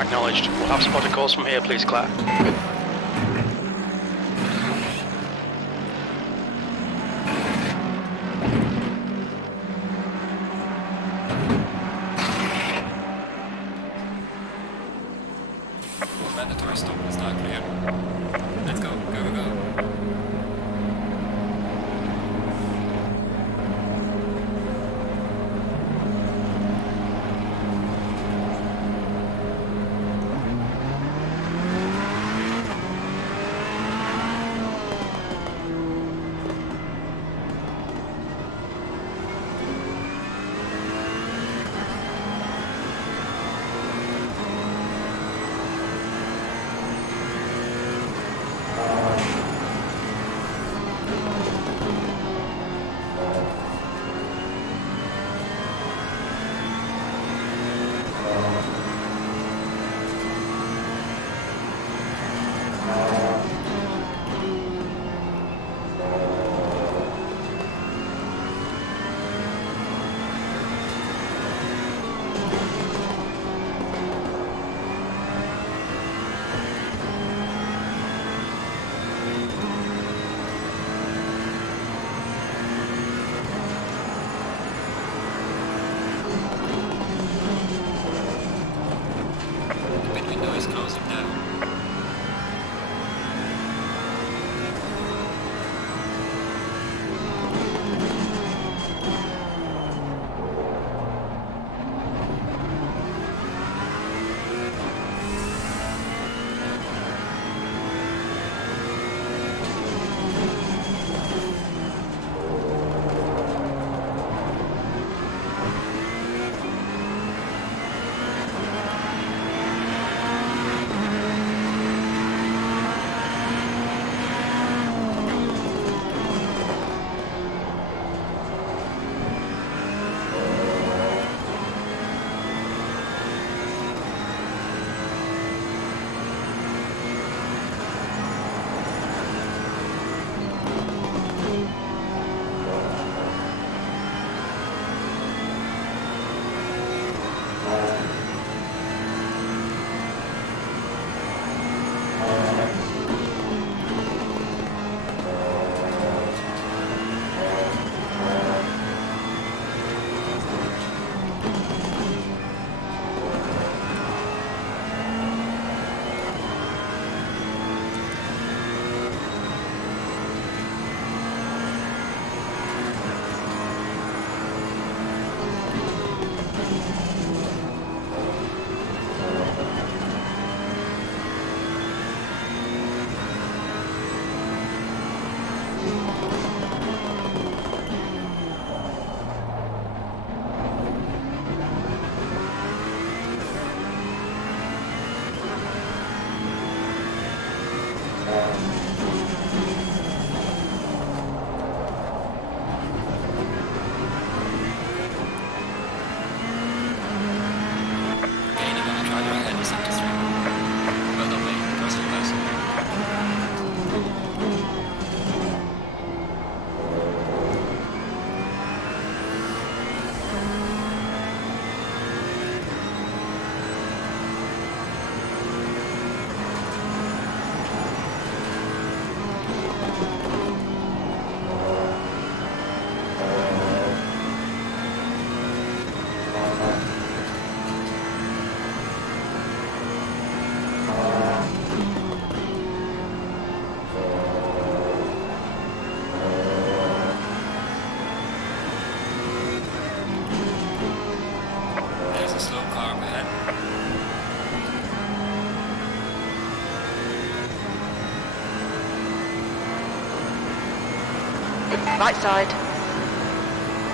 Acknowledged. We'll have spotter calls from here, please, Claire. Mandatory stop is not clear. Let's go, go, go, go. Right side.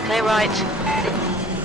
Clear right.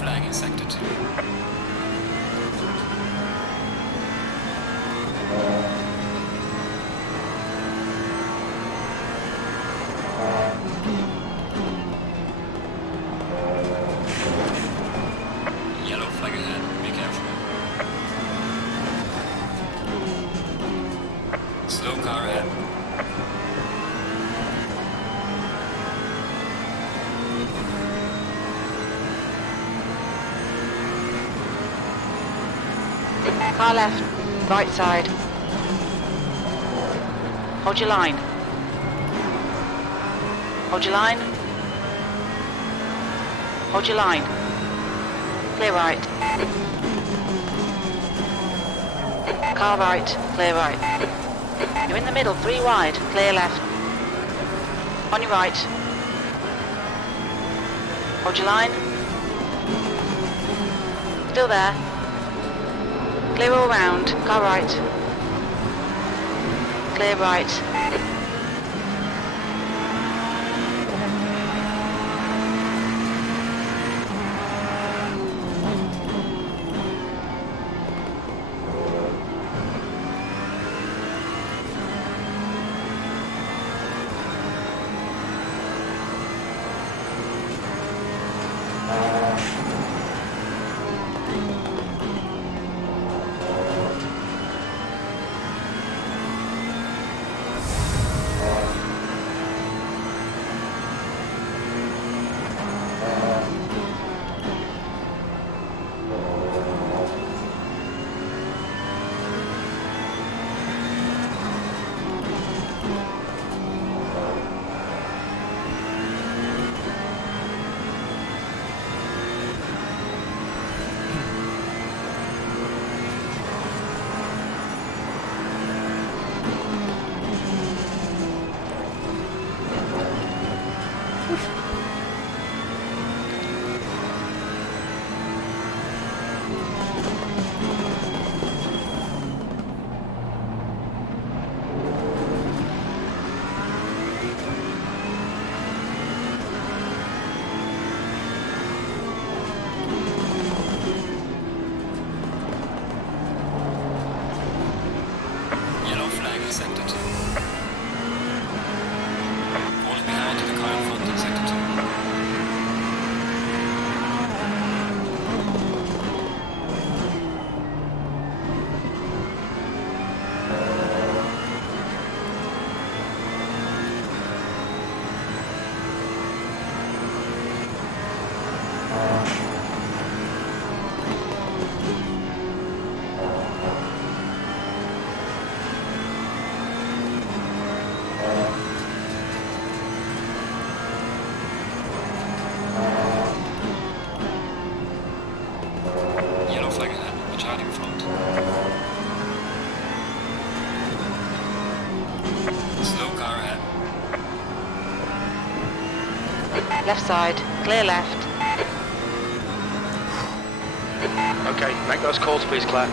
flag in sector 2. Yellow flag ahead, be careful. Slow car ahead. Car left, right side. Hold your line. Hold your line. Hold your line. Clear right. Car right, clear right. You're in the middle, 3 wide, clear left. On your right. Hold your line. Still there. Clear all round, car right. Clear right. Yellow flag in sector 2. Falling behind to the car in front in sector 2. Yellow flag ahead, watch out in front. Slow car ahead. Left side, clear left. Okay, make those calls please, Claire.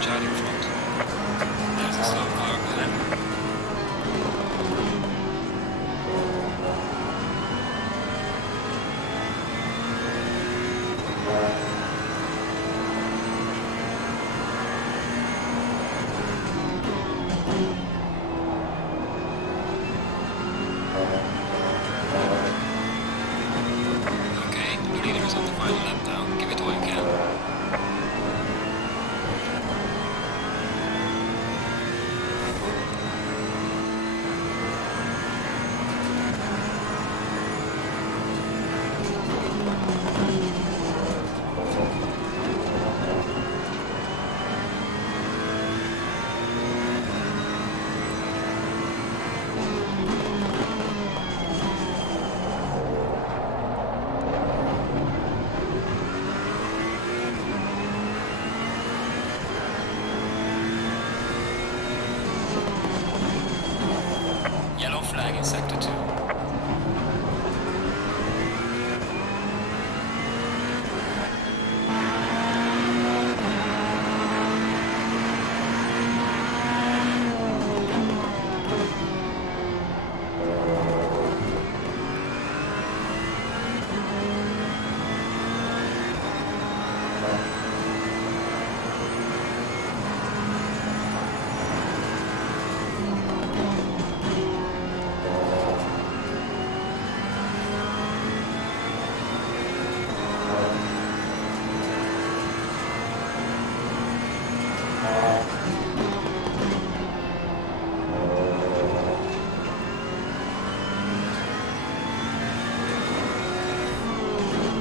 Watch out in front. There's a slow car behind. Okay, the leader is on the final lap down. Give it all you can. Yellow flag in sector 2.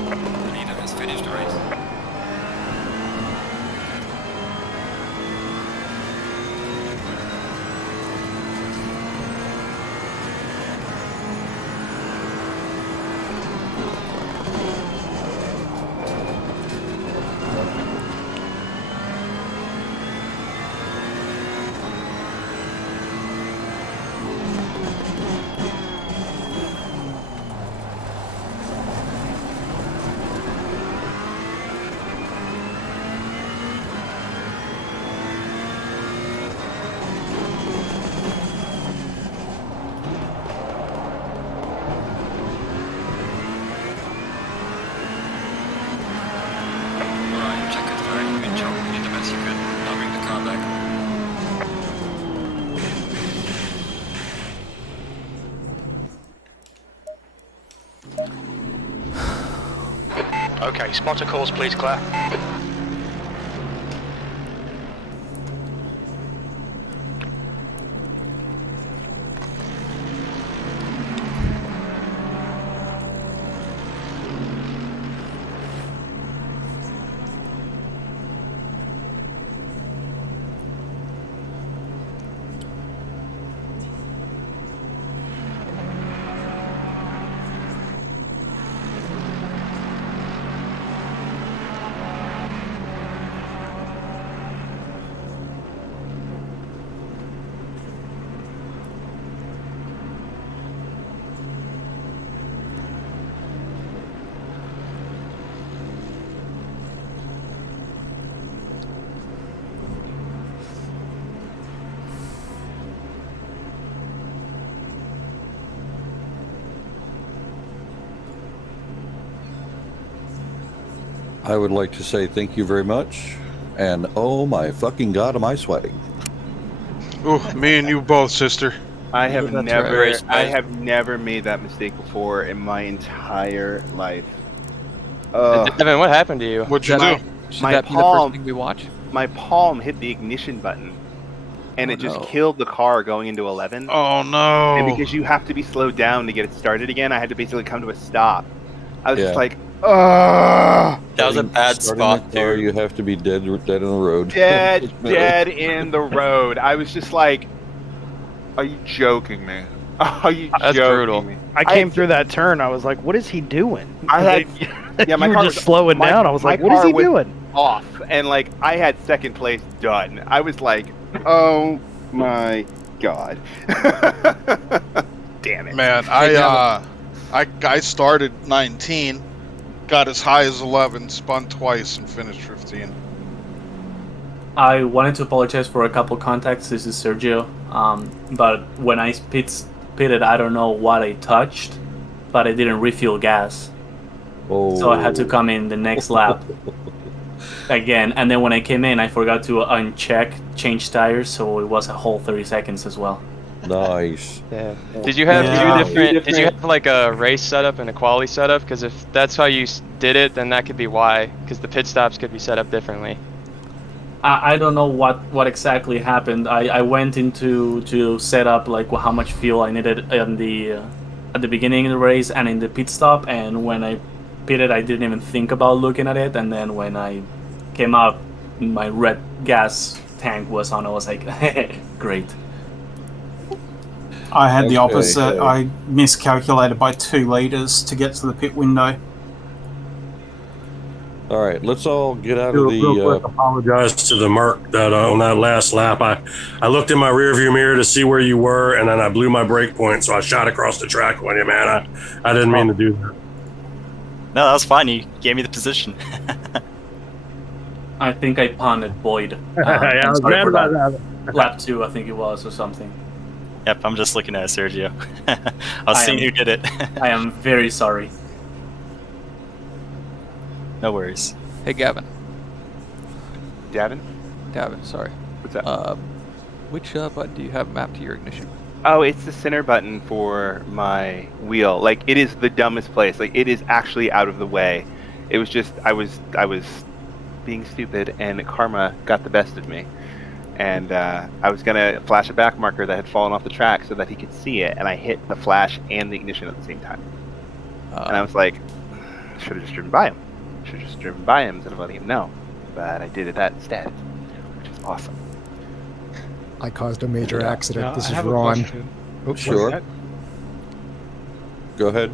The leader has finished the race. Alright, check it very good job. You did the best you could. Now bring the car back. Okay, spotter course, please, Claire. I would like to say thank you very much, and oh my fucking god, am I sweating? Ooh, me and you both, sister. I have That's never, right. I have never made that mistake before in my entire life. Devin, what happened to you? What'd you do? Should My that be the first palm, thing we watch? my palm hit the ignition button, and Oh, it just no. killed the car going into 11. Oh no! And because you have to be slowed down to get it started again, I had to basically come to a stop. I was Yeah. just like, ugh. That was a bad Starting spot, the car, too. you have to be dead in the road. Dead in the road. I was just like, are you joking me? Are you That's joking brutal. me? I came through that turn. I was like, "What is he doing?" I had, yeah, my you car were just was- slowing my- down. I was my like, "What is car he was doing?" Off, and like I had second place done. I was like, oh my god, damn it, Man, I started 19, got as high as 11, spun twice, and finished 15. I wanted to apologize for a couple contacts. This is Sergio. But when I pitted, I don't know what I touched, but I didn't refuel gas. Oh. So I had to come in the next lap again. And then when I came in, I forgot to uncheck, change tires, so it was a whole 30 seconds as well. Nice. Yeah. Did you have two different? Did you have like a race setup and a quality setup? Because if that's how you did it, then that could be why. Because the pit stops could be set up differently. I don't know what exactly happened. I went into to set up like how much fuel I needed in the at the beginning of the race and in the pit stop, and when I pitted, I didn't even think about looking at it. And then when I came out, my red gas tank was on. I was like, great. I had the opposite. I miscalculated by 2 liters to get to the pit window. All right, let's all get out Real of the. quick, apologize to the Merc that on that last lap. I looked in my rearview mirror to see where you were, and then I blew my brake point, so I shot across the track on you, man. I didn't mean to do that. No, that was fine. You gave me the position. I think I punted Boyd. I was mad about that. Lap 2, I think it was, or something. Yep, I'm just looking at Sergio. I was seeing who did it. I am very sorry. No worries. Hey, Gavin. Gavin? Gavin, sorry. What's up? Which button do you have mapped to your ignition? Oh, it's the center button for my wheel. Like, it is the dumbest place. Like, it is actually out of the way. It was just, I was being stupid, and karma got the best of me. And I was gonna flash a back marker that had fallen off the track so that he could see it, and I hit the flash and the ignition at the same time. And I was like, should have just driven by him. Should have just driven by him instead of letting him know. But I did that instead, which is awesome. I caused a major accident. Now, This I is have a Ron. question. Oops, Sure. Go ahead.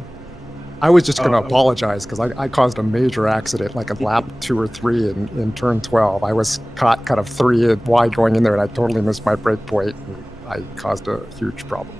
I was just going to apologize because I caused a major accident, like a lap 2 or 3 in turn 12. I was caught kind of 3 wide going in there, and I totally missed my brake point. And I caused a huge problem.